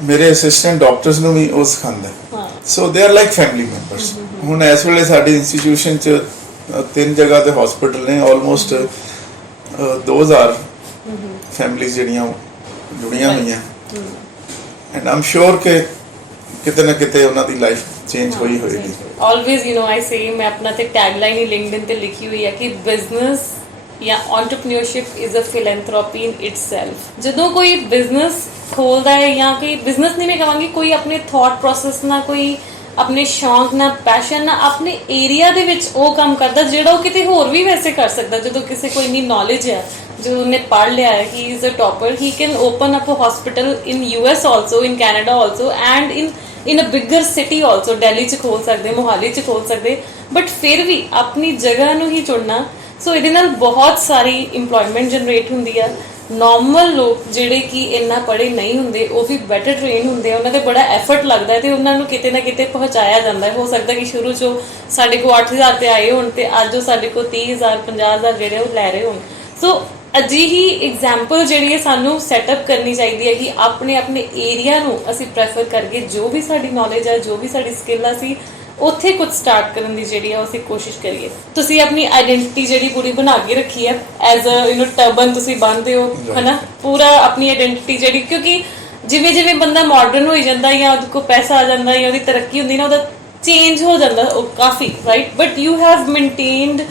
ਮੇਰੇ ਅਸਿਸਟੈਂਟ ਡਾਕਟਰਸ ਨੂੰ ਵੀ ਉਹ ਸਿਖਾਉਂਦਾ। ਸੋ they are like family members. ਹੁਣ ਇਸ ਵੇਲੇ ਸਾਡੀ ਇੰਸਟੀਟਿਊਸ਼ਨ 'ਚ 3 ਜਗ੍ਹਾ ਤੇ ਹਸਪੀਟਲ ਨੇ, ਆਲਮੋਸਟ 2000 ਫੈਮਿਲੀਜ਼ ਜਿਹੜੀਆਂ ਜੁੜੀਆਂ ਹੋਈਆਂ। ਐਂਡ ਆਮ ਸ਼ੋਰ ਕਿ ਕਿਤੇ ਨਾ ਕਿਤੇ ਉਹਨਾਂ ਦੀ ਲਾਈਫ ਚੇਂਜ ਹੋਈ ਹੋਏਗੀ। ਆਲਵੇਜ਼ ਆਈ ਸੇ, ਮੈਂ ਆਪਣਾ ਤੇ ਟੈਗਲਾਈਨ ਹੀ ਲਿੰਕਡਇਨ ਤੇ ਲਿਖੀ ਹੋਈ ਹੈ ਕਿ ਬਿਜ਼ਨਸ ਜਾਂ entrepreneurship is a philanthropy in itself। ਜਦੋਂ ਕੋਈ ਬਿਜ਼ਨਸ ਖੋਲਦਾ ਹੈ, ਜਾਂ ਕੋਈ ਬਿਜ਼ਨਸ ਨਹੀਂ ਮੈਂ ਕਹਾਂਗੀ, ਕੋਈ ਆਪਣੇ ਥਾਟ ਪ੍ਰੋਸੈਸ ਨਾਲ, ਕੋਈ ਆਪਣੇ ਸ਼ੌਂਕ ਨਾਲ, ਪੈਸ਼ਨ ਨਾਲ ਆਪਣੇ ਏਰੀਆ ਦੇ ਵਿੱਚ ਉਹ ਕੰਮ ਕਰਦਾ ਜਿਹੜਾ ਉਹ ਕਿਤੇ ਹੋਰ ਵੀ ਵੈਸੇ ਕਰ ਸਕਦਾ। ਜਦੋਂ ਕਿਸੇ ਕੋਈ ਇੰਨੀ ਨੌਲੇਜ ਹੈ, ਜਦੋਂ ਉਹਨੇ ਪੜ੍ਹ ਲਿਆ ਹੈ, he is a topper, he can open up a hospital in US also, in Canada also, and in a bigger city also. Delhi 'ਚ ਖੋਲ ਸਕਦੇ, ਮੋਹਾਲੀ 'ਚ ਖੋਲ ਸਕਦੇ, ਬਟ ਫਿਰ ਵੀ ਆਪਣੀ ਜਗ੍ਹਾ ਨੂੰ ਹੀ ਚੁਣਨਾ। ਸੋ ਇਹਦੇ ਨਾਲ ਬਹੁਤ ਸਾਰੀ ਇੰਪਲੋਇਮੈਂਟ ਜਨਰੇਟ ਹੁੰਦੀ ਆ। ਨੋਰਮਲ ਲੋਕ ਜਿਹੜੇ ਕਿ ਇੰਨਾ ਪੜ੍ਹੇ ਨਹੀਂ ਹੁੰਦੇ, ਉਹ ਵੀ ਬੈਟਰ ਟ੍ਰੇਨ ਹੁੰਦੇ ਆ, ਉਹਨਾਂ 'ਤੇ ਬੜਾ ਐਫਰਟ ਲੱਗਦਾ ਤੇ ਉਹਨਾਂ ਨੂੰ ਕਿਤੇ ਨਾ ਕਿਤੇ ਪਹੁੰਚਾਇਆ ਜਾਂਦਾ ਹੈ। ਹੋ ਸਕਦਾ ਕਿ ਸ਼ੁਰੂ 'ਚੋਂ ਸਾਡੇ ਕੋਲ 8000 ਤੇ ਆਏ ਹੋਣ, ਤੇ ਅੱਜ ਉਹ ਸਾਡੇ ਕੋਲ 30000 50000 ਜਿਹੜੇ ਉਹ ਲੈ ਰਹੇ ਹੋਣ। ਸੋ ਅਜਿਹੀ ਐਗਜ਼ਾਮਪਲ ਜਿਹੜੀ ਹੈ ਸਾਨੂੰ ਸੈਟਅਪ ਕਰਨੀ ਚਾਹੀਦੀ ਹੈ ਕਿ ਆਪਣੇ ਏਰੀਆ ਨੂੰ ਅਸੀਂ ਪ੍ਰੈਫਰ ਕਰਕੇ, ਜੋ ਵੀ ਸਾਡੀ ਨੌਲੇਜ ਹੈ, ਜੋ ਵੀ ਸਾਡੀ ਸਕਿੱਲ ਆ, ਅਸੀਂ ਉੱਥੇ ਕੁਝ ਸਟਾਰਟ ਕਰਨ ਦੀ ਜਿਹੜੀ ਆ ਅਸੀਂ ਕੋਸ਼ਿਸ਼ ਕਰੀਏ। ਤੁਸੀਂ ਆਪਣੀ ਆਇਡੈਂਟੀਟੀ ਜਿਹੜੀ ਪੂਰੀ ਬਣਾ ਕੇ ਰੱਖੀ ਹੈ, ਐਜ਼ ਅ ਟਰਬਨ ਤੁਸੀਂ ਬੰਨ੍ਹਦੇ ਹੋ, ਹਨਾ, ਪੂਰਾ ਆਪਣੀ ਆਇਡੈਂਟੀਟੀ ਜਿਹੜੀ, ਕਿਉਂਕਿ ਜਿਵੇਂ ਜਿਵੇਂ ਬੰਦਾ ਮਾਡਰਨ ਹੋਈ ਜਾਂਦਾ, ਜਾਂ ਉਹਦੇ ਕੋਲ ਪੈਸਾ ਆ ਜਾਂਦਾ, ਜਾਂ ਉਹਦੀ ਤਰੱਕੀ ਹੁੰਦੀ ਨਾ, ਉਹਦਾ ਚੇਂਜ ਹੋ ਜਾਂਦਾ ਉਹ ਕਾਫੀ, right. But you have maintained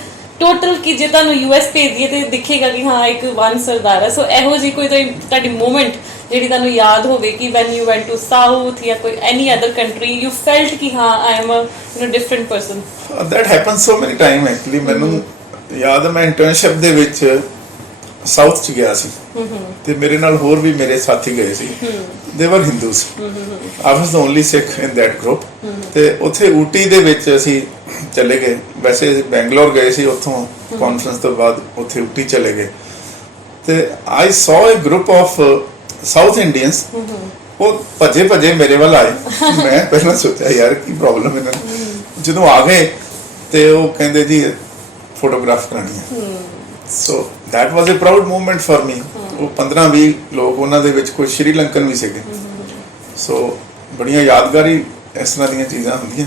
total ਕਿ ਜੇ ਤੁਹਾਨੂੰ US ਭੇਜੀਏ ਤੇ ਦਿਖੇਗਾ ਕਿ ਹਾਂ ਇੱਕ ਵਨ ਸਰਦਾਰ ਹੈ। ਸੋ ਇਹੋ ਜਿਹੀ ਕੋਈ ਤੁਹਾਡੀ ਮੂਮੈਂਟ ਜਿਹੜੀ ਤੁਹਾਨੂੰ ਯਾਦ ਹੋਵੇ ਕਿ when you went to south ਜਾਂ ਕੋਈ any other country, you felt ਕਿ ਹਾਂ I am a different person. That happens so many time actually. ਮੈਨੂੰ ਯਾਦ ਹੈ ਮੈਂ ਇੰਟਰਨਸ਼ਿਪ ਦੇ ਵਿੱਚ ਸਾਊਥ 'ਚ ਗਿਆ ਸੀ, ਤੇ ਮੇਰੇ ਨਾਲ ਹੋਰ ਵੀ ਮੇਰੇ ਸਾਥੀ ਗਏ ਸੀ। ਦੇ ਵਰ Hindus. I was the only Sikh in that group. ਤੇ ਉੱਥੇ ਊਟੀ ਦੇ ਵਿੱਚ ਅਸੀਂ ਚਲੇ ਗਏ। ਵੈਸੇ ਬੈਂਗਲੌਰ ਗਏ ਸੀ, ਉੱਥੋਂ ਕਾਨਫਰੰਸ ਤੋਂ ਬਾਅਦ ਉੱਥੇ ਊਟੀ ਚਲੇ ਗਏ। ਤੇ I saw a group of South Indians ਉਹ ਭੱਜੇ ਭੱਜੇ ਮੇਰੇ ਵੱਲ ਆਏ। ਮੈਂ ਪਹਿਲਾਂ ਸੋਚਿਆ ਯਾਰ ਕੀ ਪ੍ਰੋਬਲਮ ਇਹਨਾਂ ਨੂੰ। ਜਦੋਂ ਆ ਗਏ ਤੇ ਉਹ ਕਹਿੰਦੇ ਜੀ ਫੋਟੋਗ੍ਰਾਫ ਕਰਾਣੀ ਹੈ। ਸੋ that was a proud moment for me। ਉਹ 15-20 ਲੋਕ, ਉਹਨਾਂ ਦੇ ਵਿੱਚ ਕੋਈ ਸ਼੍ਰੀਲੰਕਨ ਵੀ ਸੀਗੇ। ਸੋ ਬੜੀਆਂ ਯਾਦਗਾਰੀ ਇਸ ਤਰ੍ਹਾਂ ਦੀਆਂ ਚੀਜ਼ਾਂ ਹੁੰਦੀਆਂ।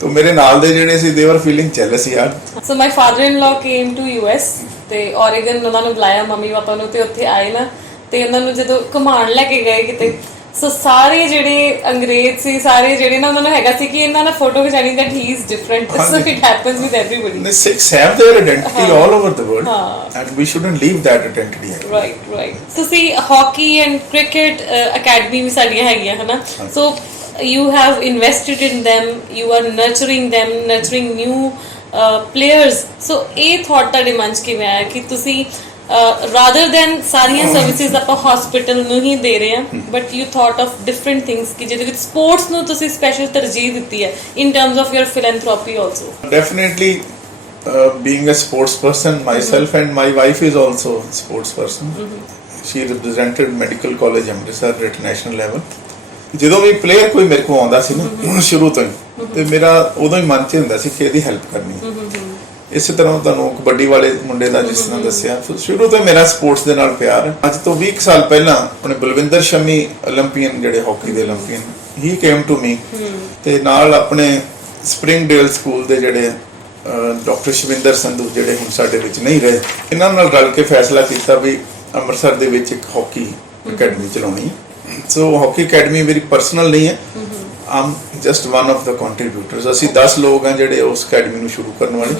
ਤਾਂ ਮੇਰੇ ਨਾਲ ਦੇ ਜਿਹੜੇ ਸੀ they were feeling jealous ਯਾਰ। ਸੋ ਮਾਈ ਫਾਦਰ ਇਨ ਲਾ ਕੇਮ ਟੂ US ਤੇ ਔਰੇਗਨ ਉਹਨਾਂ ਨੂੰ ਬੁਲਾਇਆ ਮੰਮੀ ਪਾਪਾ ਨੂੰ, ਤੇ ਉੱਥੇ ਆਏ ਨਾ ਤੇ ਉਹਨਾਂ ਨੂੰ ਜਦੋਂ ਘੁਮਾਉਣ ਲੈ ਕੇ ਗਏ ਕਿਤੇ, ਸੋ ਸਾਰੇ ਜਿਹੜੇ ਅੰਗਰੇਜ਼ ਸੀ, ਸਾਰੇ ਜਿਹੜੇ ਨਾ ਉਹਨਾਂ ਨੂੰ ਹੈਗਾ ਸੀ ਕਿ ਇਹਨਾਂ ਨਾਲ photo ਖਿਚਾਣੀ that he is different, so it happens with everybody। The Sikhs have their identity all over the world, and we shouldn't leave that identity। right। ਤੁਸੀਂ ਹਾਕੀ ਐਂਡ ਕ੍ਰਿਕਟ ਅਕੈਡਮੀ ਵੀ ਸਾਡੀਆਂ ਹੈਗੀਆਂ ਹਨਾ, ਸੋ you have invested in them, you are nurturing them, nurturing new players। so ਇਹ thought ਤੁਹਾਡੇ ਮਨ 'ਚ ਕਿਵੇਂ ਆਇਆ ਕਿ ਤੁਸੀਂ rather than ਸਾਰੀਆਂ ਸਰਵਿਸਿਜ਼ ਆਪਾਂ ਹਸਪੀਟਲ ਨੂੰ ਹੀ ਦੇ ਰਹੇ ਹਾਂ, but you thought of different things ਕਿ ਜਿਹਦੇ ਵਿੱਚ ਸਪੋਰਟਸ ਨੂੰ ਤੁਸੀਂ ਸਪੈਸ਼ਲ ਤਰਜੀਹ ਦਿੱਤੀ ਹੈ in terms of your philanthropy also? Definitely, being a sports person myself, and my wife is also a sports person। She represented Medical College Amritsar at national level। ਜਦੋਂ ਵੀ player ਕੋਈ ਮੇਰੇ ਕੋਲ ਆਉਂਦਾ ਸੀ ਨਾ ਸ਼ੁਰੂ ਤੋਂ ਹੀ, ਤੇ ਮੇਰਾ ਉਦੋਂ ਹੀ ਮਨ 'ਚ ਹੁੰਦਾ ਸੀ ਕਿ ਇਹਦੀ ਹੈਲਪ ਕਰਨੀ। ਇਸੇ ਤਰ੍ਹਾਂ ਤੁਹਾਨੂੰ ਕਬੱਡੀ ਵਾਲੇ ਮੁੰਡੇ ਦਾ ਜਿਸ ਤਰ੍ਹਾਂ ਦੱਸਿਆ, ਸ਼ੁਰੂ ਤੋਂ ਮੇਰਾ ਸਪੋਰਟਸ ਦੇ ਨਾਲ ਪਿਆਰ ਹੈ। ਅੱਜ ਤੋਂ 20 ਸਾਲ ਪਹਿਲਾਂ ਆਪਣੇ ਬਲਵਿੰਦਰ ਸ਼ਮੀ 올림픽ੀਅਨ, ਜਿਹੜੇ ਹਾਕੀ ਦੇ 올림픽ੀਅਨ, ਹੀ ਕੇਮ ਟੂ ਮੀ, ਤੇ ਨਾਲ ਆਪਣੇ ਸਪ੍ਰਿੰਗਡੇਲ ਸਕੂਲ ਦੇ ਜਿਹੜੇ ਡਾਕਟਰ ਸ਼ਿਵਿੰਦਰ ਸੰਧੂ, ਜਿਹੜੇ ਹੁਣ ਸਾਡੇ ਵਿੱਚ ਨਹੀਂ ਰਹੇ, ਇਹਨਾਂ ਨਾਲ ਰਲ ਕੇ ਫੈਸਲਾ ਕੀਤਾ ਵੀ ਅੰਮ੍ਰਿਤਸਰ ਦੇ ਵਿੱਚ ਇੱਕ ਹਾਕੀ ਅਕੈਡਮੀ ਚਲਾਉਣੀ। ਸੋ ਹਾਕੀ ਅਕੈਡਮੀ ਮੇਰੀ ਪਰਸਨਲ ਨਹੀਂ ਹੈ, ਆਮ ਜਸਟ ਵਨ ਆਫ ਦਾ ਕੰਟਰੀਬਿਊਟਰਸ। ਅਸੀਂ 10 ਲੋਕ ਹਾਂ ਜਿਹੜੇ ਉਸ ਅਕੈਡਮੀ ਨੂੰ ਸ਼ੁਰੂ ਕਰਨ ਵਾਲੇ,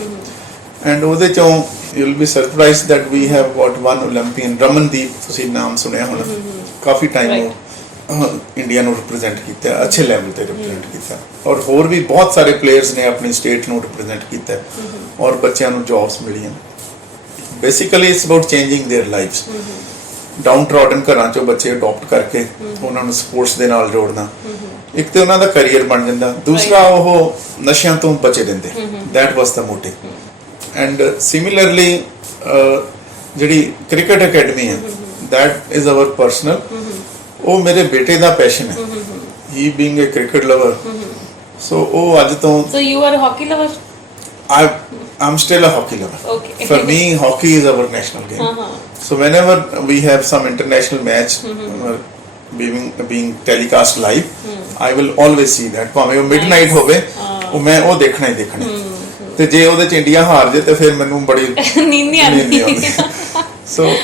ਐਂਡ ਉਹਦੇ ਚੋਂ you will be surprised that we have got one 올림픽ੀਅਨ, ਰਮਨਦੀਪ, ਤੁਸੀਂ ਨਾਮ ਸੁਣਿਆ ਹੋਣਾ, ਕਾਫੀ ਟਾਈਮ ਇੰਡੀਆ ਨੂੰ ਰਿਪਰੈਜ਼ੈਂਟ ਕੀਤਾ, ਅੱਛੇ ਲੈਵਲ ਤੇ ਰਿਪਰੈਜ਼ੈਂਟ ਕੀਤਾ, ਔਰ ਹੋਰ ਵੀ ਬਹੁਤ ਸਾਰੇ ਪਲੇਅਰਸ ਨੇ ਆਪਣੀ ਸਟੇਟ ਨੂੰ ਰਿਪਰੈਜ਼ੈਂਟ ਕੀਤਾ, ਔਰ ਬੱਚਿਆਂ ਨੂੰ ਜੌਬਸ ਮਿਲੀਆਂ। Basically it's about changing their lives. Downtrodden ਘਰਾਂ ਚੋਂ ਬੱਚੇ ਅਡਾਪਟ ਕਰਕੇ ਉਹਨਾਂ ਨੂੰ ਸਪੋਰਟਸ ਦੇ ਨਾਲ ਜੋੜਨਾ, ਇੱਕ ਤੇ ਉਹਨਾਂ ਦਾ ਕੈਰੀਅਰ ਬਣ ਜਾਂਦਾ, ਦੂਸਰਾ ਉਹ ਨਸ਼ਿਆਂ ਤੋਂ ਬਚੇ ਰਹਿੰਦੇ। That was the motive. And similarly ਜਿਹੜੀ ਕ੍ਰਿਕਟ ਅਕੈਡਮੀ ਹੈ, ਦੈਟ ਇਜ਼ ਆਵਰ ਪਰਸਨਲ। ਉਹ ਮੇਰੇ ਬੇਟੇ ਦਾ ਪੈਸ਼ਨ ਹੈ, ਹੀ ਬੀਇੰਗ ਅ ਕ੍ਰਿਕਟ ਲਵਰ। ਸੋ ਉਹ ਅੱਜ ਤੋਂ So you are a hockey lover? I'm still a hockey lover। Okay। For me, hockey is our national game। So whenever we have some international match being telecast live, I will always see that। ਭਾਵੇਂ ਉਹ midnight ਹੋਵੇ, ਉਹ ਮੈਂ ਉਹ ਦੇਖਣਾ ਹੀ ਦੇਖਣਾ। ਤੇ ਜੇ ਉਹਦੇ ਚ ਇੰਡੀਆ ਹਾਰ ਜੇ ਤੇ ਫਿਰ ਮੈਨੂੰ ਬੜੀ ਨੀਂਦ ਨਹੀਂ ਆਉਂਦੀ। So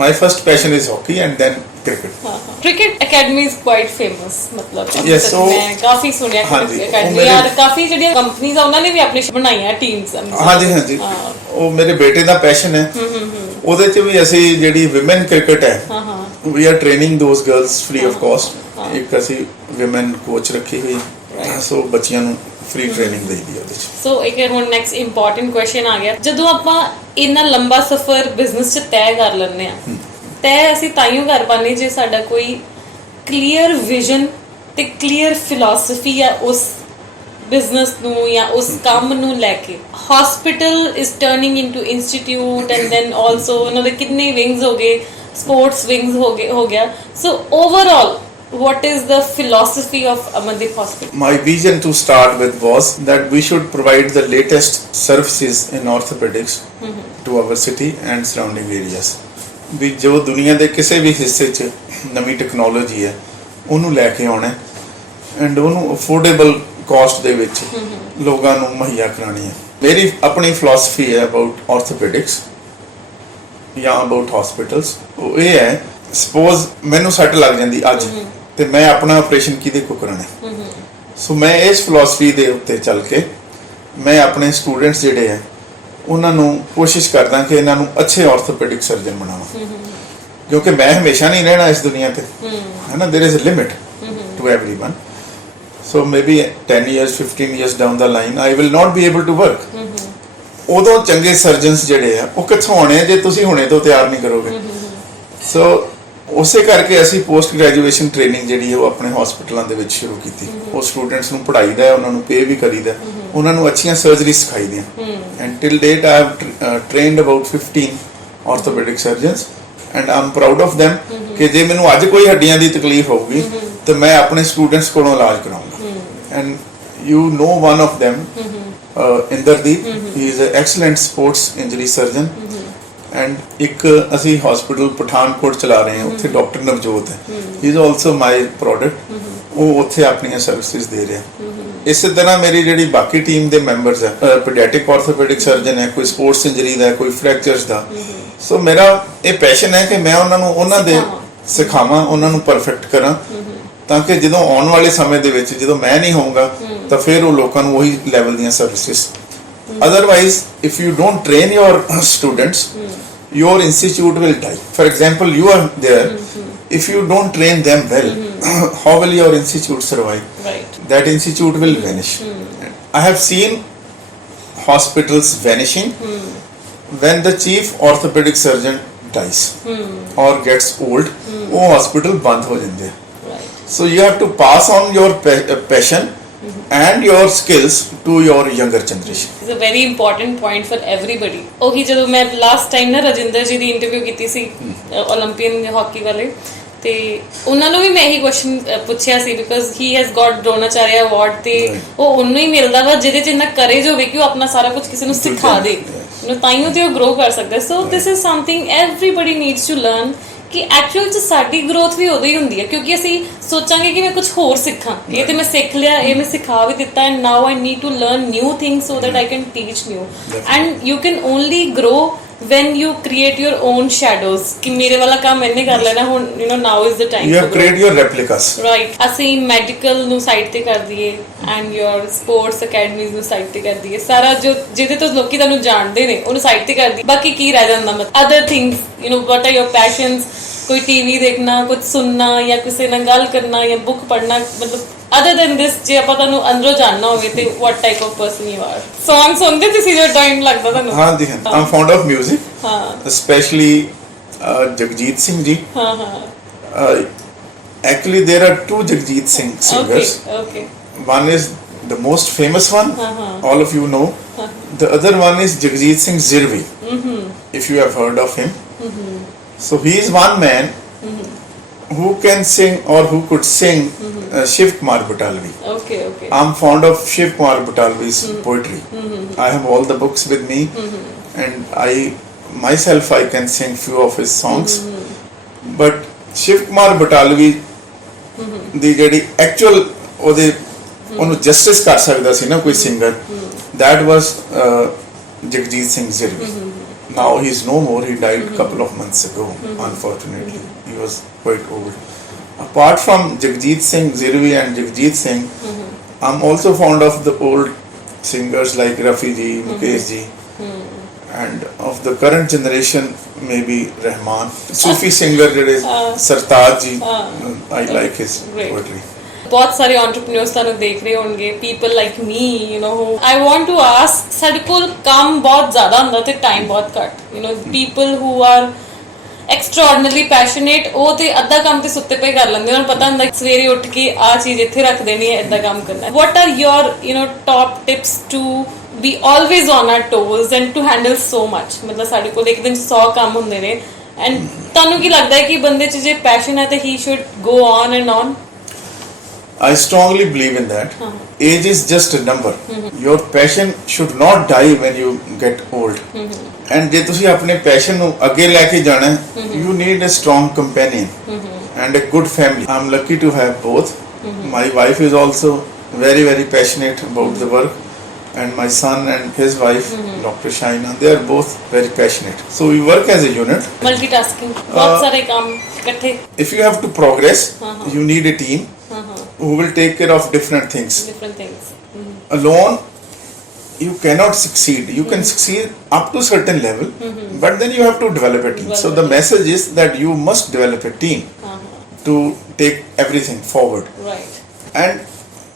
my first passion is hockey and then cricket। cricket academy is quite famous, मतलब Yes, so ਮੈਂ ਕਾਫੀ ਸੁਣਿਆ cricket academy, ਔਰ ਕਾਫੀ ਜਿਹੜੀਆਂ ਕੰਪਨੀਆਂ ਉਹਨਾਂ ਨੇ ਵੀ ਆਪਣੀ ਬਣਾਈਆਂ ਟੀਮਸ। ਹਾਂਜੀ, ਉਹ ਮੇਰੇ ਬੇਟੇ ਦਾ ਪੈਸ਼ਨ ਹੈ। ਉਹਦੇ ਚ ਵੀ ਅਸੀਂ ਜਿਹੜੀ ਵਿਮਨ ਕ੍ਰਿਕਟ ਹੈ, we are training those girls free of cost. ਇੱਕ ਅਸੀਂ ਵਿਮਨ ਕੋਚ ਰੱਖੀ ਹੋਈ, ਸੋ ਬੱਚਿਆਂ ਨੂੰ ਫ੍ਰੀ ਟ੍ਰੇਨਿੰਗ ਦੇਈਦੀ ਉਹਦੇ ਚ। ਸੋ ਇੱਕ ਹੁਣ ਨੈਕਸਟ ਇੰਪੋਰਟੈਂਟ ਕੁਐਸਚਨ ਆ ਗਿਆ, ਜਦੋਂ ਆਪਾਂ ਇੰਨਾ ਲੰਬਾ ਸਫ਼ਰ ਬਿਜ਼ਨਸ ਚ ਤੈਅ ਕਰ ਲੈਂਦੇ ਆ, ਤੈਅ ਅਸੀਂ ਤਾਈਓ ਕਰ ਪਾਉਂਦੇ ਜੇ ਸਾਡਾ ਕੋਈ ਕਲੀਅਰ ਵਿਜ਼ਨ ਤੇ ਕਲੀਅਰ ਫਿਲਾਸਫੀ ਆ ਉਸ ਬਿਜ਼ਨਸ ਨੂੰ ਜਾਂ ਉਸ ਕੰਮ ਨੂੰ ਲੈ ਕੇ। Hospital is turning into institute, and then also ਉਹਨਾਂ ਦੇ ਕਿੰਨੇ ਵਿੰਗਸ ਹੋ ਗਏ, ਸਪੋਰਟਸ ਵਿੰਗਸ ਹੋ ਗਿਆ। ਸੋ overall what is the philosophy of Amandeep Hospital? My vision to start with was that we should provide the latest services in orthopedics to our city and surrounding areas। ਵੀ ਜੋ ਦੁਨੀਆ ਦੇ ਕਿਸੇ ਵੀ ਹਿੱਸੇ 'ਚ ਨਵੀਂ technology ਹੈ, ਉਹਨੂੰ ਲੈ ਕੇ ਆਉਣਾ ਐਂਡ ਉਹਨੂੰ ਅਫੋਰਡੇਬਲ ਕਾਸਟ ਦੇ ਵਿੱਚ ਲੋਕਾਂ ਨੂੰ ਮੁਹੱਈਆ ਕਰਾਉਣੀ ਹੈ। ਮੇਰੀ ਆਪਣੀ ਫਿਲਾਸਫੀ ਹੈ ਅਬਾਊਟ orthopedics ਜਾਂ ਅਬਾਊਟ ਹਸਪੀਟਲਸ। ਉਹ ਇਹ ਹੈ, ਸਪੋਜ਼ ਮੈਨੂੰ ਸੱਟ ਲੱਗ ਜਾਂਦੀ ਅੱਜ, ਤੇ ਮੈਂ ਆਪਣਾ ਆਪਰੇਸ਼ਨ ਕਿਹਦੇ ਕੋ ਕਰਾਣਾ। ਸੋ ਮੈਂ ਇਸ ਫਿਲਾਸਫੀ ਦੇ ਉੱਤੇ ਚੱਲ ਕੇ ਮੈਂ ਆਪਣੇ ਸਟੂਡੈਂਟਸ ਜਿਹੜੇ ਆ ਉਹਨਾਂ ਨੂੰ ਕੋਸ਼ਿਸ਼ ਕਰਦਾ ਕਿ ਇਹਨਾਂ ਨੂੰ ਅੱਛੇ ਆਰਥੋਪੈਡਿਕ ਸਰਜਨ ਬਣਾਵਾਂ, ਕਿਉਂਕਿ ਮੈਂ ਹਮੇਸ਼ਾ ਨਹੀਂ ਰਹਿਣਾ ਇਸ ਦੁਨੀਆ ਤੇ, ਹੈ ਨਾ। There is a limit to everyone. So may be 10 years 15 years down the line I will not be able to work। ਉਦੋਂ ਚੰਗੇ ਸਰਜਨਸ ਜਿਹੜੇ ਆ ਉਹ ਕਿੱਥੋਂ ਆਉਣੇ ਜੇ ਤੁਸੀਂ ਹੁਣੇ ਤੋਂ ਤਿਆਰ ਨਹੀਂ ਕਰੋਗੇ। ਸੋ ਉਸੇ ਕਰਕੇ ਅਸੀਂ ਪੋਸਟ ਗ੍ਰੈਜੂਏਸ਼ਨ ਟ੍ਰੇਨਿੰਗ ਜਿਹੜੀ ਹੈ ਉਹ ਆਪਣੇ ਹਸਪੀਟਲਾਂ ਦੇ ਵਿੱਚ ਸ਼ੁਰੂ ਕੀਤੀ। ਉਹ ਸਟੂਡੈਂਟਸ ਨੂੰ ਪੜ੍ਹਾਈਦਾ, ਉਹਨਾਂ ਨੂੰ ਪੇ ਵੀ ਕਰੀਦਾ, ਉਹਨਾਂ ਨੂੰ ਅੱਛੀਆਂ ਸਰਜਰੀ ਸਿਖਾਈਦੀਆਂ। And till date I have trained about 15 orthopedic surgeons and I'm proud of them। ਕਿ ਜੇ ਮੈਨੂੰ ਅੱਜ ਕੋਈ ਹੱਡੀਆਂ ਦੀ ਤਕਲੀਫ ਹੋਊਗੀ ਤੇ ਮੈਂ ਆਪਣੇ ਸਟੂਡੈਂਟਸ ਕੋਲੋਂ ਇਲਾਜ ਕਰਾਉਂਗਾ and you know one of them Inderdeep he is a excellent sports injury surgeon and ਇੱਕ ਅਸੀਂ ਹਸਪੀਟਲ ਪਠਾਨਕੋਟ ਚਲਾ ਰਹੇ ਹਾਂ ਉੱਥੇ ਡਾਕਟਰ ਨਵਜੋਤ ਹੈ he is also my product ਉਹ ਉੱਥੇ ਆਪਣੀਆਂ ਸਰਵਿਸਿਜ਼ ਦੇ ਰਿਹਾ ਇਸੇ ਤਰ੍ਹਾਂ ਮੇਰੀ ਜਿਹੜੀ ਬਾਕੀ ਟੀਮ ਦੇ ਮੈਂਬਰਸ ਹੈ ਪੀਡੀਆਟ੍ਰਿਕ ਆਰਥੋਪੈਡਿਕ ਸਰਜਨ ਹੈ ਕੋਈ ਸਪੋਰਟਸ ਇੰਜਰੀ ਦਾ ਕੋਈ ਫ੍ਰੈਕਚਰਸ ਦਾ ਸੋ ਮੇਰਾ ਇਹ ਪੈਸ਼ਨ ਹੈ ਕਿ ਮੈਂ ਉਹਨਾਂ ਨੂੰ ਉਹਨਾਂ ਦੇ ਸਿਖਾਵਾਂ ਉਹਨਾਂ ਨੂੰ ਪਰਫੈਕਟ ਕਰਾਂ ਤਾਂ ਕਿ ਜਦੋਂ ਆਉਣ ਵਾਲੇ ਸਮੇਂ ਦੇ ਵਿੱਚ ਜਦੋਂ ਮੈਂ ਨਹੀਂ ਹੋਊਂਗਾ ਤਾਂ ਫਿਰ ਉਹ ਲੋਕਾਂ ਨੂੰ ਉਹੀ ਲੈਵਲ ਦੀਆਂ services otherwise if you don't train your students your institute will die for example you are there if you don't train them well how will your institute survive right that institute will vanish I have seen hospitals vanishing when the chief orthopedic surgeon dies or gets old वो hospital बंद हो जाते हैं so you have to pass on your passion and your skills to your younger generation. It's a very important point for everybody. ਉਹੀ ਜਦੋਂ ਮੈਂ last time ਨਾ ਰਜਿੰਦਰ ਜੀ ਦੀ interview ਕੀਤੀ ਸੀ 올림픽 ਹਾਕੀ ਵਾਲੇ ਤੇ ਉਹਨਾਂ ਨੂੰ ਵੀ ਮੈਂ ਇਹੀ ਕੁਐਸਚਨ ਪੁੱਛਿਆ ਸੀ because he has got Dronacharya award ਤੇ ਉਹ ਉਹਨੂੰ ਹੀ ਮਿਲਦਾ ਵਾ ਜਿਹਦੇ ਚ ਇੰਨਾ ਕਰੇਜ ਹੋਵੇ ਕਿ ਉਹ ਆਪਣਾ ਸਾਰਾ ਕੁਝ ਕਿਸੇ ਨੂੰ ਸਿਖਾ ਦੇ ਤਾਈਓ ਤੇ ਉਹ ਗਰੋ ਕਰ ਸਕਦਾ so this is something everybody needs to learn ਕਿ ਐਕਚੁਅਲ ਚ ਸਾਡੀ ਗਰੋਥ ਵੀ ਉਦੋਂ ਹੀ ਹੁੰਦੀ ਹੈ ਕਿਉਂਕਿ ਅਸੀਂ ਸੋਚਾਂਗੇ ਕਿ ਮੈਂ ਕੁਝ ਹੋਰ ਸਿੱਖਾਂ ਇਹ ਤੇ ਮੈਂ ਸਿੱਖ ਲਿਆ ਇਹ ਮੈਂ ਸਿਖਾ ਵੀ ਦਿੱਤਾ and now I need to learn new things so that I can teach new and you can only grow when you create your own shadows ਕਿ ਮੇਰੇ ਵਾਲਾ ਕੰਮ ਮੈਨੇ ਕਰ ਲੈਣਾ ਹੁਣ you know now is the time you have create your replicas right ਅਸੀਂ medical ਨੂੰ ਸਾਈਡ ਤੇ ਕਰ ਦਈਏ and your sports academies ਨੂੰ ਸਾਈਡ ਤੇ ਕਰ ਦਈਏ ਸਾਰਾ ਜੋ ਜਿਹਦੇ ਤੋਂ ਲੋਕੀ ਤੁਹਾਨੂੰ ਜਾਣਦੇ ਨੇ ਉਹਨੂੰ ਸਾਈਡ ਤੇ ਕਰ ਦਈਏ ਬਾਕੀ ਕੀ ਰਹਿ ਜਾਂਦਾ ਮਤਲਬ other things you know what are your passions ਕੋਈ ਟੀਵੀ ਦੇਖਣਾ ਕੁਝ ਸੁਣਨਾ ਜਾਂ ਕਿਸੇ ਨਾਲ ਗੱਲ ਕਰਨਾ ਜਾਂ ਬੁੱਕ ਪੜ੍ਹਨਾ ਮਤਲਬ other than this ਜੇ ਆਪਾਂ ਤੁਹਾਨੂੰ ਅੰਦਰੋਂ ਜਾਣਨਾ ਹੋਵੇ ਤੇ what type of person you are song ਸੁਣਦੇ ਤੁਸੀਂ ਜੋ ਟਾਈਮ ਲੱਗਦਾ ਤੁਹਾਨੂੰ ਹਾਂ ਜੀ ਹਾਂ I'm fond of music ਹਾਂ especially ਜਗਜੀਤ ਸਿੰਘ ਜੀ ਹਾਂ ਹਾਂ actually there are two Jagjit Singh singers okay one is the most famous one all of you know the other one is Jagjit Singh Zirvi if you have heard of him so he is one man who can sing or who could sing Shiv Kumar Batalvi. Okay. I'm fond of Shiv Kumar Batalvi's poetry. I have all the books with me and I myself I can sing few of his songs but Shiv Kumar Batalvi ਦੀ ਜਿਹੜੀ actual ਉਹਦੇ ਉਹਨੂੰ justice ਕਰ ਸਕਦਾ ਸੀ ਨਾ ਕੋਈ singer that was Jagjit Singh Zirvi. Now he is no more, he died a couple of months ago unfortunately. He was quite old. Apart from Jagjit Singh Zirvi and Jagjit Singh I'm also fond of the old singers like Rafi ji, Mukesh ji and of the current generation maybe Rahman Sufi singer ਜਿਹੜੇ ਸਰਤਾਜ ਜੀ I like his poetry. ਬਹੁਤ ਸਾਰੇ entrepreneurs ਤੁਹਾਨੂੰ ਦੇਖ ਰਹੇ ਹੋਣਗੇ people like me you know I want to ask ਸਾਡੇ ਕੋਲ ਕੰਮ ਬਹੁਤ ਜ਼ਿਆਦਾ ਹੁੰਦਾ ਤੇ time ਬਹੁਤ ਘੱਟ you know people who are extraordinarily passionate ਉਹ ਤੇ ਅੱਧਾ ਕੰਮ ਤੇ ਸੁੱਤੇ ਪਏ ਕਰ ਲੈਂਦੇ ਉਹਨਾਂ ਨੂੰ ਪਤਾ ਹੁੰਦਾ ਸਵੇਰੇ ਉੱਠ ਕੇ ਆ ਚੀਜ਼ ਇੱਥੇ ਰੱਖ ਦੇਣੀ ਹੈ ਏਦਾਂ ਕੰਮ ਕਰਨਾ what are your you know top tips to be always on our toes and to handle so much ਮਤਲਬ ਸਾਡੇ ਕੋਲ ਇੱਕ ਦਿਨ 100 ਕੰਮ ਹੁੰਦੇ ਨੇ and ਤੁਹਾਨੂੰ ਕੀ ਲੱਗਦਾ ਹੈ ਕਿ ਬੰਦੇ 'ਚ ਜੇ passion ਹੈ ਤਾਂ he should go on and on I strongly believe in that. Age is just a number. Your passion should not die when you get old. And ਜੇ ਤੁਸੀਂ ਆਪਣੇ passion ਨੂੰ ਅੱਗੇ ਲੈ ਕੇ ਜਾਣਾ ਹੈ you need a strong companion and a good family. I'm lucky to have both. My wife is also very very passionate about the work and my son and his wife Dr. Shaina they are both very passionate. So we work as a unit. Multitasking ਬਹੁਤ ਸਾਰੇ ਕੰਮ ਇਕੱਠੇ If you have to progress you need a team who will take care of different things. Alone you cannot succeed. You can succeed up to certain level but then you have to develop a team. So the message is that you must develop a team to take everything forward. Right. And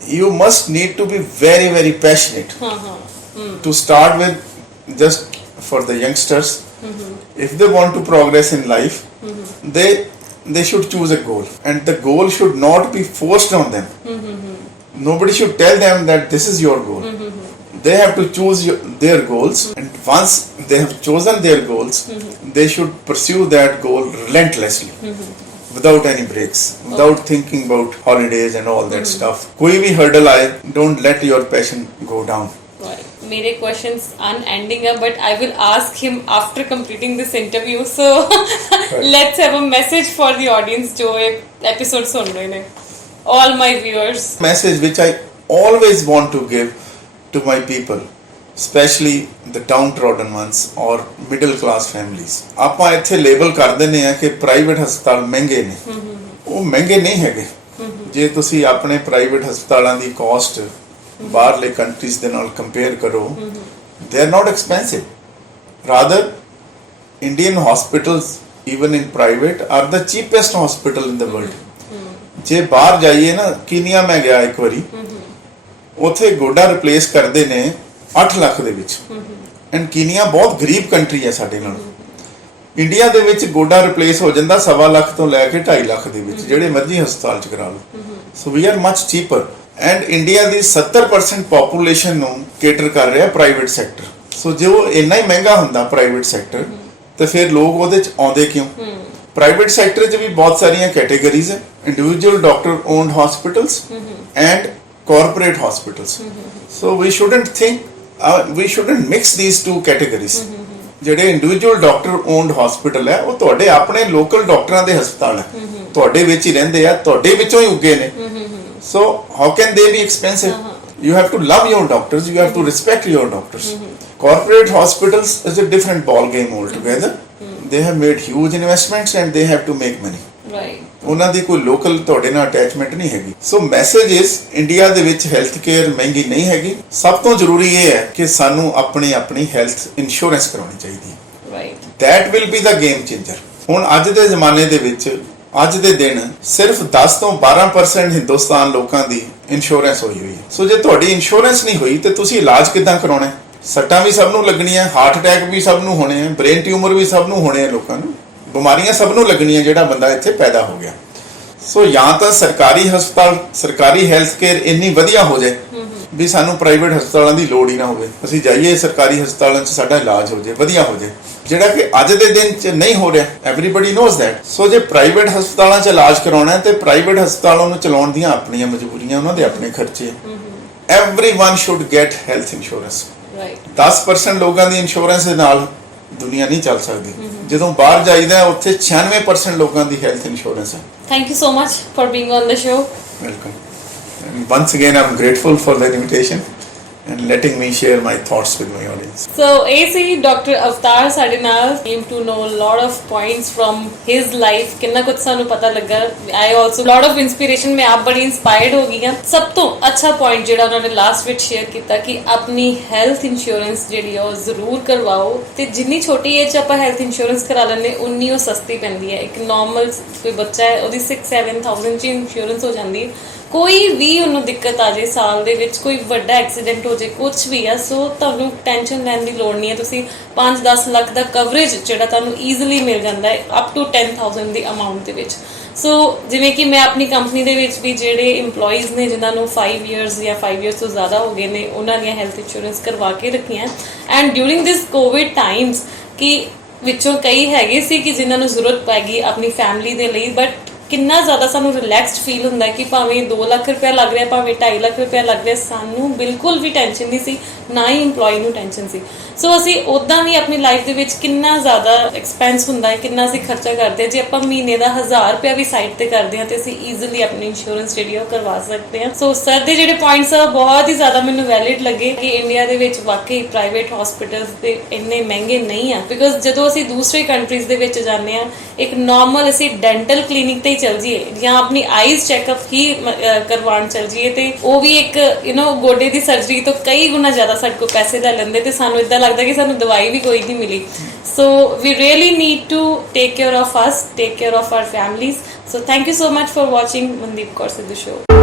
you must need to be very very passionate. To start with just for the youngsters if they want to progress in life they should choose a goal and the goal should not be forced on them. Nobody should tell them that this is your goal. They have to choose their goals and once they have chosen their goals they should pursue that goal relentlessly. without any breaks, without thinking about holidays and all that stuff. कोई भी hurdle आए, don't let your passion go down. Right. मेरे questions unending है, but I will ask him after completing this interview. So let's have a message for the audience जो ये episode सुन रहे हैं. All my viewers. Message which I always want to give to my people, especially the downtrodden ones or middle class families. ਆਪਾਂ ਇੱਥੇ label ਕਰ ਦਿੰਦੇ ਆ ਕਿ ਪ੍ਰਾਈਵੇਟ ਹਸਪਤਾਲ ਮਹਿੰਗੇ ਨੇ. ਉਹ ਮਹਿੰਗੇ ਨਹੀਂ ਹੈਗੇ. ਜੇ ਤੁਸੀਂ ਆਪਣੇ ਪ੍ਰਾਈਵੇਟ ਹਸਪਤਾਲਾਂ ਦੀ ਕਾਸਟ ਬਾਹਰਲੇ ਕੰਟਰੀਜ਼ ਦੇ ਨਾਲ ਕੰਪੇਅਰ ਕਰੋ, they are not expensive. Rather, Indian hospitals, even in private, are the cheapest hospital in the world. ਜੇ ਬਾਹਰ ਜਾਈਏ ਨਾ, ਕੀਨੀਆ ਮੈਂ ਗਿਆ ਇੱਕ ਵਾਰੀ, ਉੱਥੇ ਗੋਡਾ ਰਿਪਲੇਸ ਕਰਦੇ ਨੇ 8 ਲੱਖ ਦੇ ਵਿੱਚ. ਐਂਡ ਕੀਨੀਆ ਬਹੁਤ ਗਰੀਬ ਕੰਟਰੀ ਹੈ ਸਾਡੇ ਨਾਲ. ਇੰਡੀਆ ਦੇ ਵਿੱਚ ਗੋਡਾ ਰਿਪਲੇਸ ਹੋ ਜਾਂਦਾ 1.25 ਲੱਖ ਤੋਂ ਲੈ ਕੇ 2.5 ਲੱਖ ਦੇ ਵਿੱਚ, ਜਿਹੜੇ ਮਰਜ਼ੀ ਹਸਪਤਾਲ 'ਚ ਕਰਾ ਲਓ. So we are much cheaper. And India ਦੀ 70% ਪੋਪੂਲੇਸ਼ਨ ਨੂੰ ਕੇਟਰ ਕਰ ਰਿਹਾ ਪ੍ਰਾਈਵੇਟ ਸੈਕਟਰ. ਸੋ ਜੇ ਉਹ ਇੰਨਾ ਹੀ ਮਹਿੰਗਾ ਹੁੰਦਾ ਪ੍ਰਾਈਵੇਟ ਸੈਕਟਰ, ਤੇ ਫਿਰ ਲੋਕ ਉਹਦੇ 'ਚ ਆਉਂਦੇ ਕਿਉਂ? ਪ੍ਰਾਈਵੇਟ ਸੈਕਟਰ 'ਚ ਵੀ ਬਹੁਤ ਸਾਰੀਆਂ ਕੈਟੇਗਰੀਜ਼ ਹੈ, individual doctor owned hospitals and corporate hospitals. So we shouldn't mix these two categories. ਜਿਹੜੇ ਇੰਡੀਵਿਜੂਅਲ ਡਾਕਟਰ ਓਨਡ ਹਸਪੀਟਲ ਹੈ, ਉਹ ਤੁਹਾਡੇ ਆਪਣੇ ਲੋਕਲ ਡਾਕਟਰਾਂ ਦੇ ਹਸਪਤਾਲ ਹੈ, ਤੁਹਾਡੇ ਵਿੱਚ ਹੀ ਰਹਿੰਦੇ ਆ, ਤੁਹਾਡੇ ਵਿੱਚੋਂ ਹੀ ਉੱਗੇ ਨੇ. So how can they be expensive? You have to love your doctors, you have to respect your doctors. Corporate hospitals is a different ball game altogether. They have made huge investments and they have to make money. Right. ਉਹਨਾਂ ਦੀ ਕੋਈ local ਤੁਹਾਡੇ ਨਾਲ attachment ਨਹੀਂ ਹੈਗੀ. ਸੋ message ਇਸ, India ਦੇ ਵਿੱਚ health care ਮਹਿੰਗੀ ਨਹੀਂ ਹੈਗੀ. ਸਭ ਤੋਂ ਜ਼ਰੂਰੀ ਇਹ ਹੈ ਕਿ ਸਾਨੂੰ ਆਪਣੀ ਹੈਲਥ ਇੰਸ਼ੋਰੈਂਸ ਕਰਾਉਣੀ ਚਾਹੀਦੀ ਹੈ. Right. That will be the game changer. ਹੁਣ ਅੱਜ ਦੇ ਜ਼ਮਾਨੇ ਦੇ ਵਿੱਚ, ਅੱਜ ਦੇ ਦਿਨ ਸਿਰਫ 10 ਤੋਂ 12% ਹਿੰਦੁਸਤਾਨ ਲੋਕਾਂ ਦੀ ਇੰਸ਼ੋਰੈਂਸ ਹੋਈ ਹੈ. ਸੋ ਜੇ ਤੁਹਾਡੀ ਇੰਸ਼ੋਰੈਂਸ ਨਹੀਂ ਹੋਈ ਤੇ ਤੁਸੀਂ ਇਲਾਜ ਕਿੱਦਾਂ ਕਰਾਉਣਾ ਹੈ? ਸੱਟਾਂ ਵੀ ਸਭ ਨੂੰ ਲੱਗਣੀਆਂ, ਹਾਰਟ ਅਟੈਕ ਵੀ ਸਭ ਨੂੰ ਹੋਣੇ ਆ, ਬ੍ਰੇਨ ਟਿਊਮਰ ਵੀ ਸਭ ਨੂੰ ਹੋਣੇ ਆ, ਲੋਕਾਂ ਨੂੰ ਬਿਮਾਰੀਆਂ ਸਭ ਨੂੰ ਲੱਗਣੀਆਂ ਜਿਹੜਾ ਬੰਦਾ ਇੱਥੇ ਪੈਦਾ ਹੋ ਗਿਆ. ਸੋ ਜਾਂ ਤਾਂ ਸਰਕਾਰੀ ਹਸਪਤਾਲ, ਸਰਕਾਰੀ ਹੈਲਥ ਕੇਅਰ ਇੰਨੀ ਵਧੀਆ ਹੋ ਜਾਏ ਵੀ ਸਾਨੂੰ ਪ੍ਰਾਈਵੇਟ ਹਸਪਤਾਲਾਂ ਦੀ ਲੋੜ ਹੀ ਨਾ ਹੋਵੇ, ਅਸੀਂ ਜਾਈਏ ਸਰਕਾਰੀ ਹਸਪਤਾਲਾਂ 'ਚ ਸਾਡਾ ਇਲਾਜ ਹੋ ਜਾਏ, ਵਧੀਆ ਹੋ ਜਾਏ, ਜਿਹੜਾ ਕਿ ਅੱਜ ਦੇ ਦਿਨ 'ਚ ਨਹੀਂ ਹੋ ਰਿਹਾ. Everybody knows that. ਸੋ ਜੇ ਪ੍ਰਾਈਵੇਟ ਹਸਪਤਾਲਾਂ 'ਚ ਇਲਾਜ ਕਰਾਉਣਾ ਹੈ ਤੇ ਪ੍ਰਾਈਵੇਟ ਹਸਪਤਾਲਾਂ ਨੂੰ ਚਲਾਉਣ ਦੀਆਂ ਆਪਣੀਆਂ ਮਜਬੂਰੀਆਂ, ਉਹਨਾਂ ਦੇ ਆਪਣੇ ਖਰਚੇ. Everyone should get health insurance. 10% ਲੋਕਾਂ ਦੀ ਇੰਸ਼ੋਰੈਂਸ ਦੇ ਨਾਲ ਦੁਨੀਆ ਨਹੀਂ ਚੱਲ ਸਕਦੀ. ਜਦੋਂ ਬਾਹਰ ਜਾਈਦਾ ਉੱਥੇ 96% ਲੋਕਾਂ ਦੀ ਹੈਲਥ ਇੰਸ਼ੋਰੈਂਸ ਹੈ. Thank you so much for being on the show. Welcome. And once again, I'm grateful for the invitation and letting me share my thoughts with my audience. So AC Dr. Avtar ਸਾਡੇ ਨਾਲ came to know a lot of points from his life. ਕਿੰਨਾ ਕੁਝ ਸਾਨੂੰ ਪਤਾ ਲੱਗਾ. I also lot of inspiration. ਮੈਂ ਆਪ ਬੜੀ inspired ਹੋ ਗਈ ਹਾਂ. ਸਭ ਤੋਂ ਅੱਛਾ point ਜਿਹੜਾ ਉਹਨਾਂ ਨੇ ਲਾਸਟ ਵਿੱਚ ਸ਼ੇਅਰ ਕੀਤਾ ਕਿ ਆਪਣੀ ਹੈਲਥ ਇੰਸ਼ੋਰੈਂਸ ਜਿਹੜੀ ਆ ਉਹ ਜ਼ਰੂਰ ਕਰਵਾਓ, ਤੇ ਜਿੰਨੀ ਛੋਟੀ ਏਜ 'ਚ ਆਪਾਂ ਹੈਲਥ ਇੰਸ਼ੋਰੈਂਸ ਕਰਾ ਲੈਂਦੇ ਉਨੀ ਉਹ ਸਸਤੀ ਪੈਂਦੀ ਹੈ. ਇੱਕ ਨਾਰਮਲ ਕੋਈ ਬੱਚਾ ਹੈ ਉਹਦੀ 6-7,000 'ਚ ਇੰਸ਼ੋਰੈਂਸ ਹੋ ਜਾਂਦੀ ਹੈ. ਕੋਈ ਵੀ ਉਹਨੂੰ ਦਿੱਕਤ ਆ ਜਾਏ ਸਾਲ ਦੇ ਵਿੱਚ, ਕੋਈ ਵੱਡਾ ਐਕਸੀਡੈਂਟ ਹੋ ਜਾਏ, ਕੁਝ ਵੀ ਆ, ਸੋ ਤੁਹਾਨੂੰ ਟੈਨਸ਼ਨ ਲੈਣ ਦੀ ਲੋੜ ਨਹੀਂ ਹੈ. ਤੁਸੀਂ 5-10 ਲੱਖ ਦਾ ਕਵਰੇਜ ਜਿਹੜਾ ਤੁਹਾਨੂੰ ਈਜ਼ੀਲੀ ਮਿਲ ਜਾਂਦਾ ਹੈ ਅਪ ਟੂ 10,000 ਦੀ ਅਮਾਊਂਟ ਦੇ ਵਿੱਚ. ਸੋ ਜਿਵੇਂ ਕਿ ਮੈਂ ਆਪਣੀ ਕੰਪਨੀ ਦੇ ਵਿੱਚ ਵੀ ਜਿਹੜੇ EMPLOYEES ਨੇ ਜਿਨ੍ਹਾਂ ਨੂੰ 5 ਇਅਰਸ ਜਾਂ 5 ਇਅਰਸ ਤੋਂ ਜ਼ਿਆਦਾ ਹੋ ਗਏ ਨੇ, ਉਹਨਾਂ ਦੀਆਂ ਹੈਲਥ ਇੰਸ਼ੋਰੈਂਸ ਕਰਵਾ ਕੇ ਰੱਖੀਆਂ. And during this Covid Times ਕਿ ਵਿੱਚੋਂ ਕਈ ਹੈਗੇ ਸੀ ਕਿ ਜਿਨ੍ਹਾਂ ਨੂੰ ਜ਼ਰੂਰਤ ਪੈ ਗਈ ਆਪਣੀ ਫੈਮਿਲੀ ਦੇ ਲਈ, ਬਟ ਕਿੰਨਾ ਜ਼ਿਆਦਾ ਸਾਨੂੰ ਰਿਲੈਕਸਡ ਫੀਲ ਹੁੰਦਾ ਕਿ ਭਾਵੇਂ 2 ਲੱਖ ਰੁਪਇਆ ਲੱਗ ਰਿਹਾ, ਭਾਵੇਂ 2.5 ਲੱਖ ਰੁਪਇਆ ਲੱਗ ਰਿਹਾ, ਸਾਨੂੰ ਬਿਲਕੁਲ ਵੀ ਟੈਨਸ਼ਨ ਨਹੀਂ ਸੀ, ਨਾ ਹੀ EMPLOYEE ਨੂੰ ਟੈਨਸ਼ਨ ਸੀ. ਸੋ ਅਸੀਂ ਉੱਦਾਂ ਵੀ ਆਪਣੀ ਲਾਈਫ ਦੇ ਵਿੱਚ ਕਿੰਨਾ ਜ਼ਿਆਦਾ ਐਕਸਪੈਂਸ ਹੁੰਦਾ ਹੈ, ਕਿੰਨਾ ਅਸੀਂ ਖਰਚਾ ਕਰਦੇ ਹਾਂ. ਜੇ ਆਪਾਂ ਮਹੀਨੇ ਦਾ 1000 ਰੁਪਇਆ ਵੀ ਸਾਈਡ ਤੇ ਕਰਦੇ ਹਾਂ ਤੇ ਅਸੀਂ ਈਜ਼ੀਲੀ ਆਪਣੀ ਇੰਸ਼ੋਰੈਂਸ ਜਿਹੜੀ ਉਹ ਕਰਵਾ ਸਕਦੇ ਹਾਂ. ਸੋ ਸਰ ਦੇ ਜਿਹੜੇ ਪੁਆਇੰਟਸ ਆ ਬਹੁਤ ਹੀ ਜ਼ਿਆਦਾ ਮੈਨੂੰ ਵੈਲਿਡ ਲੱਗੇ ਕਿ ਇੰਡੀਆ ਦੇ ਵਿੱਚ ਵਾਕਈ ਪ੍ਰਾਈਵੇਟ ਹਸਪੀਟਲਸ ਤੇ ਇੰਨੇ ਮਹਿੰਗੇ ਨਹੀਂ ਆ. ਬਿਕੋਜ਼ ਜਦੋਂ ਅਸੀਂ ਦੂਸਰੇ ਕੰਟਰੀਜ਼ ਦੇ ਵਿੱਚ ਜਾਂਦੇ ਹਾਂ, ਇੱਕ ਨਾਰਮਲ ਅਸੀਂ ਡੈਂਟਲ ਕਲੀਨਿਕ ਤੇ ਚੱਲ ਜਾਈਏ ਜਾਂ ਆਪਣੀ ਆਈਜ਼ ਚੈੱਕਅਪ ਹੀ ਕਰਵਾਉਣ ਚੱਲ ਜਾਈਏ ਤੇ ਉਹ ਵੀ ਇੱਕ ਗੋਡੇ ਦੀ ਸਰਜਰੀ ਤੋਂ ਕਈ ਗੁਣਾ ਜ਼ਿਆਦਾ ਸਾਡੇ ਕੋਲ ਪੈਸੇ ਲੈ ਲੈਂਦੇ ਤੇ ਸਾਨੂੰ ਇਦਾਂ ਲੱਗਦਾ ਕਿ ਸਾਨੂੰ ਦਵਾਈ ਵੀ ਕੋਈ ਨਹੀਂ ਮਿਲੀ. So we really need to take care of us, take care of our families. So thank you so much for watching Mandeep Kaur Sidhu Show.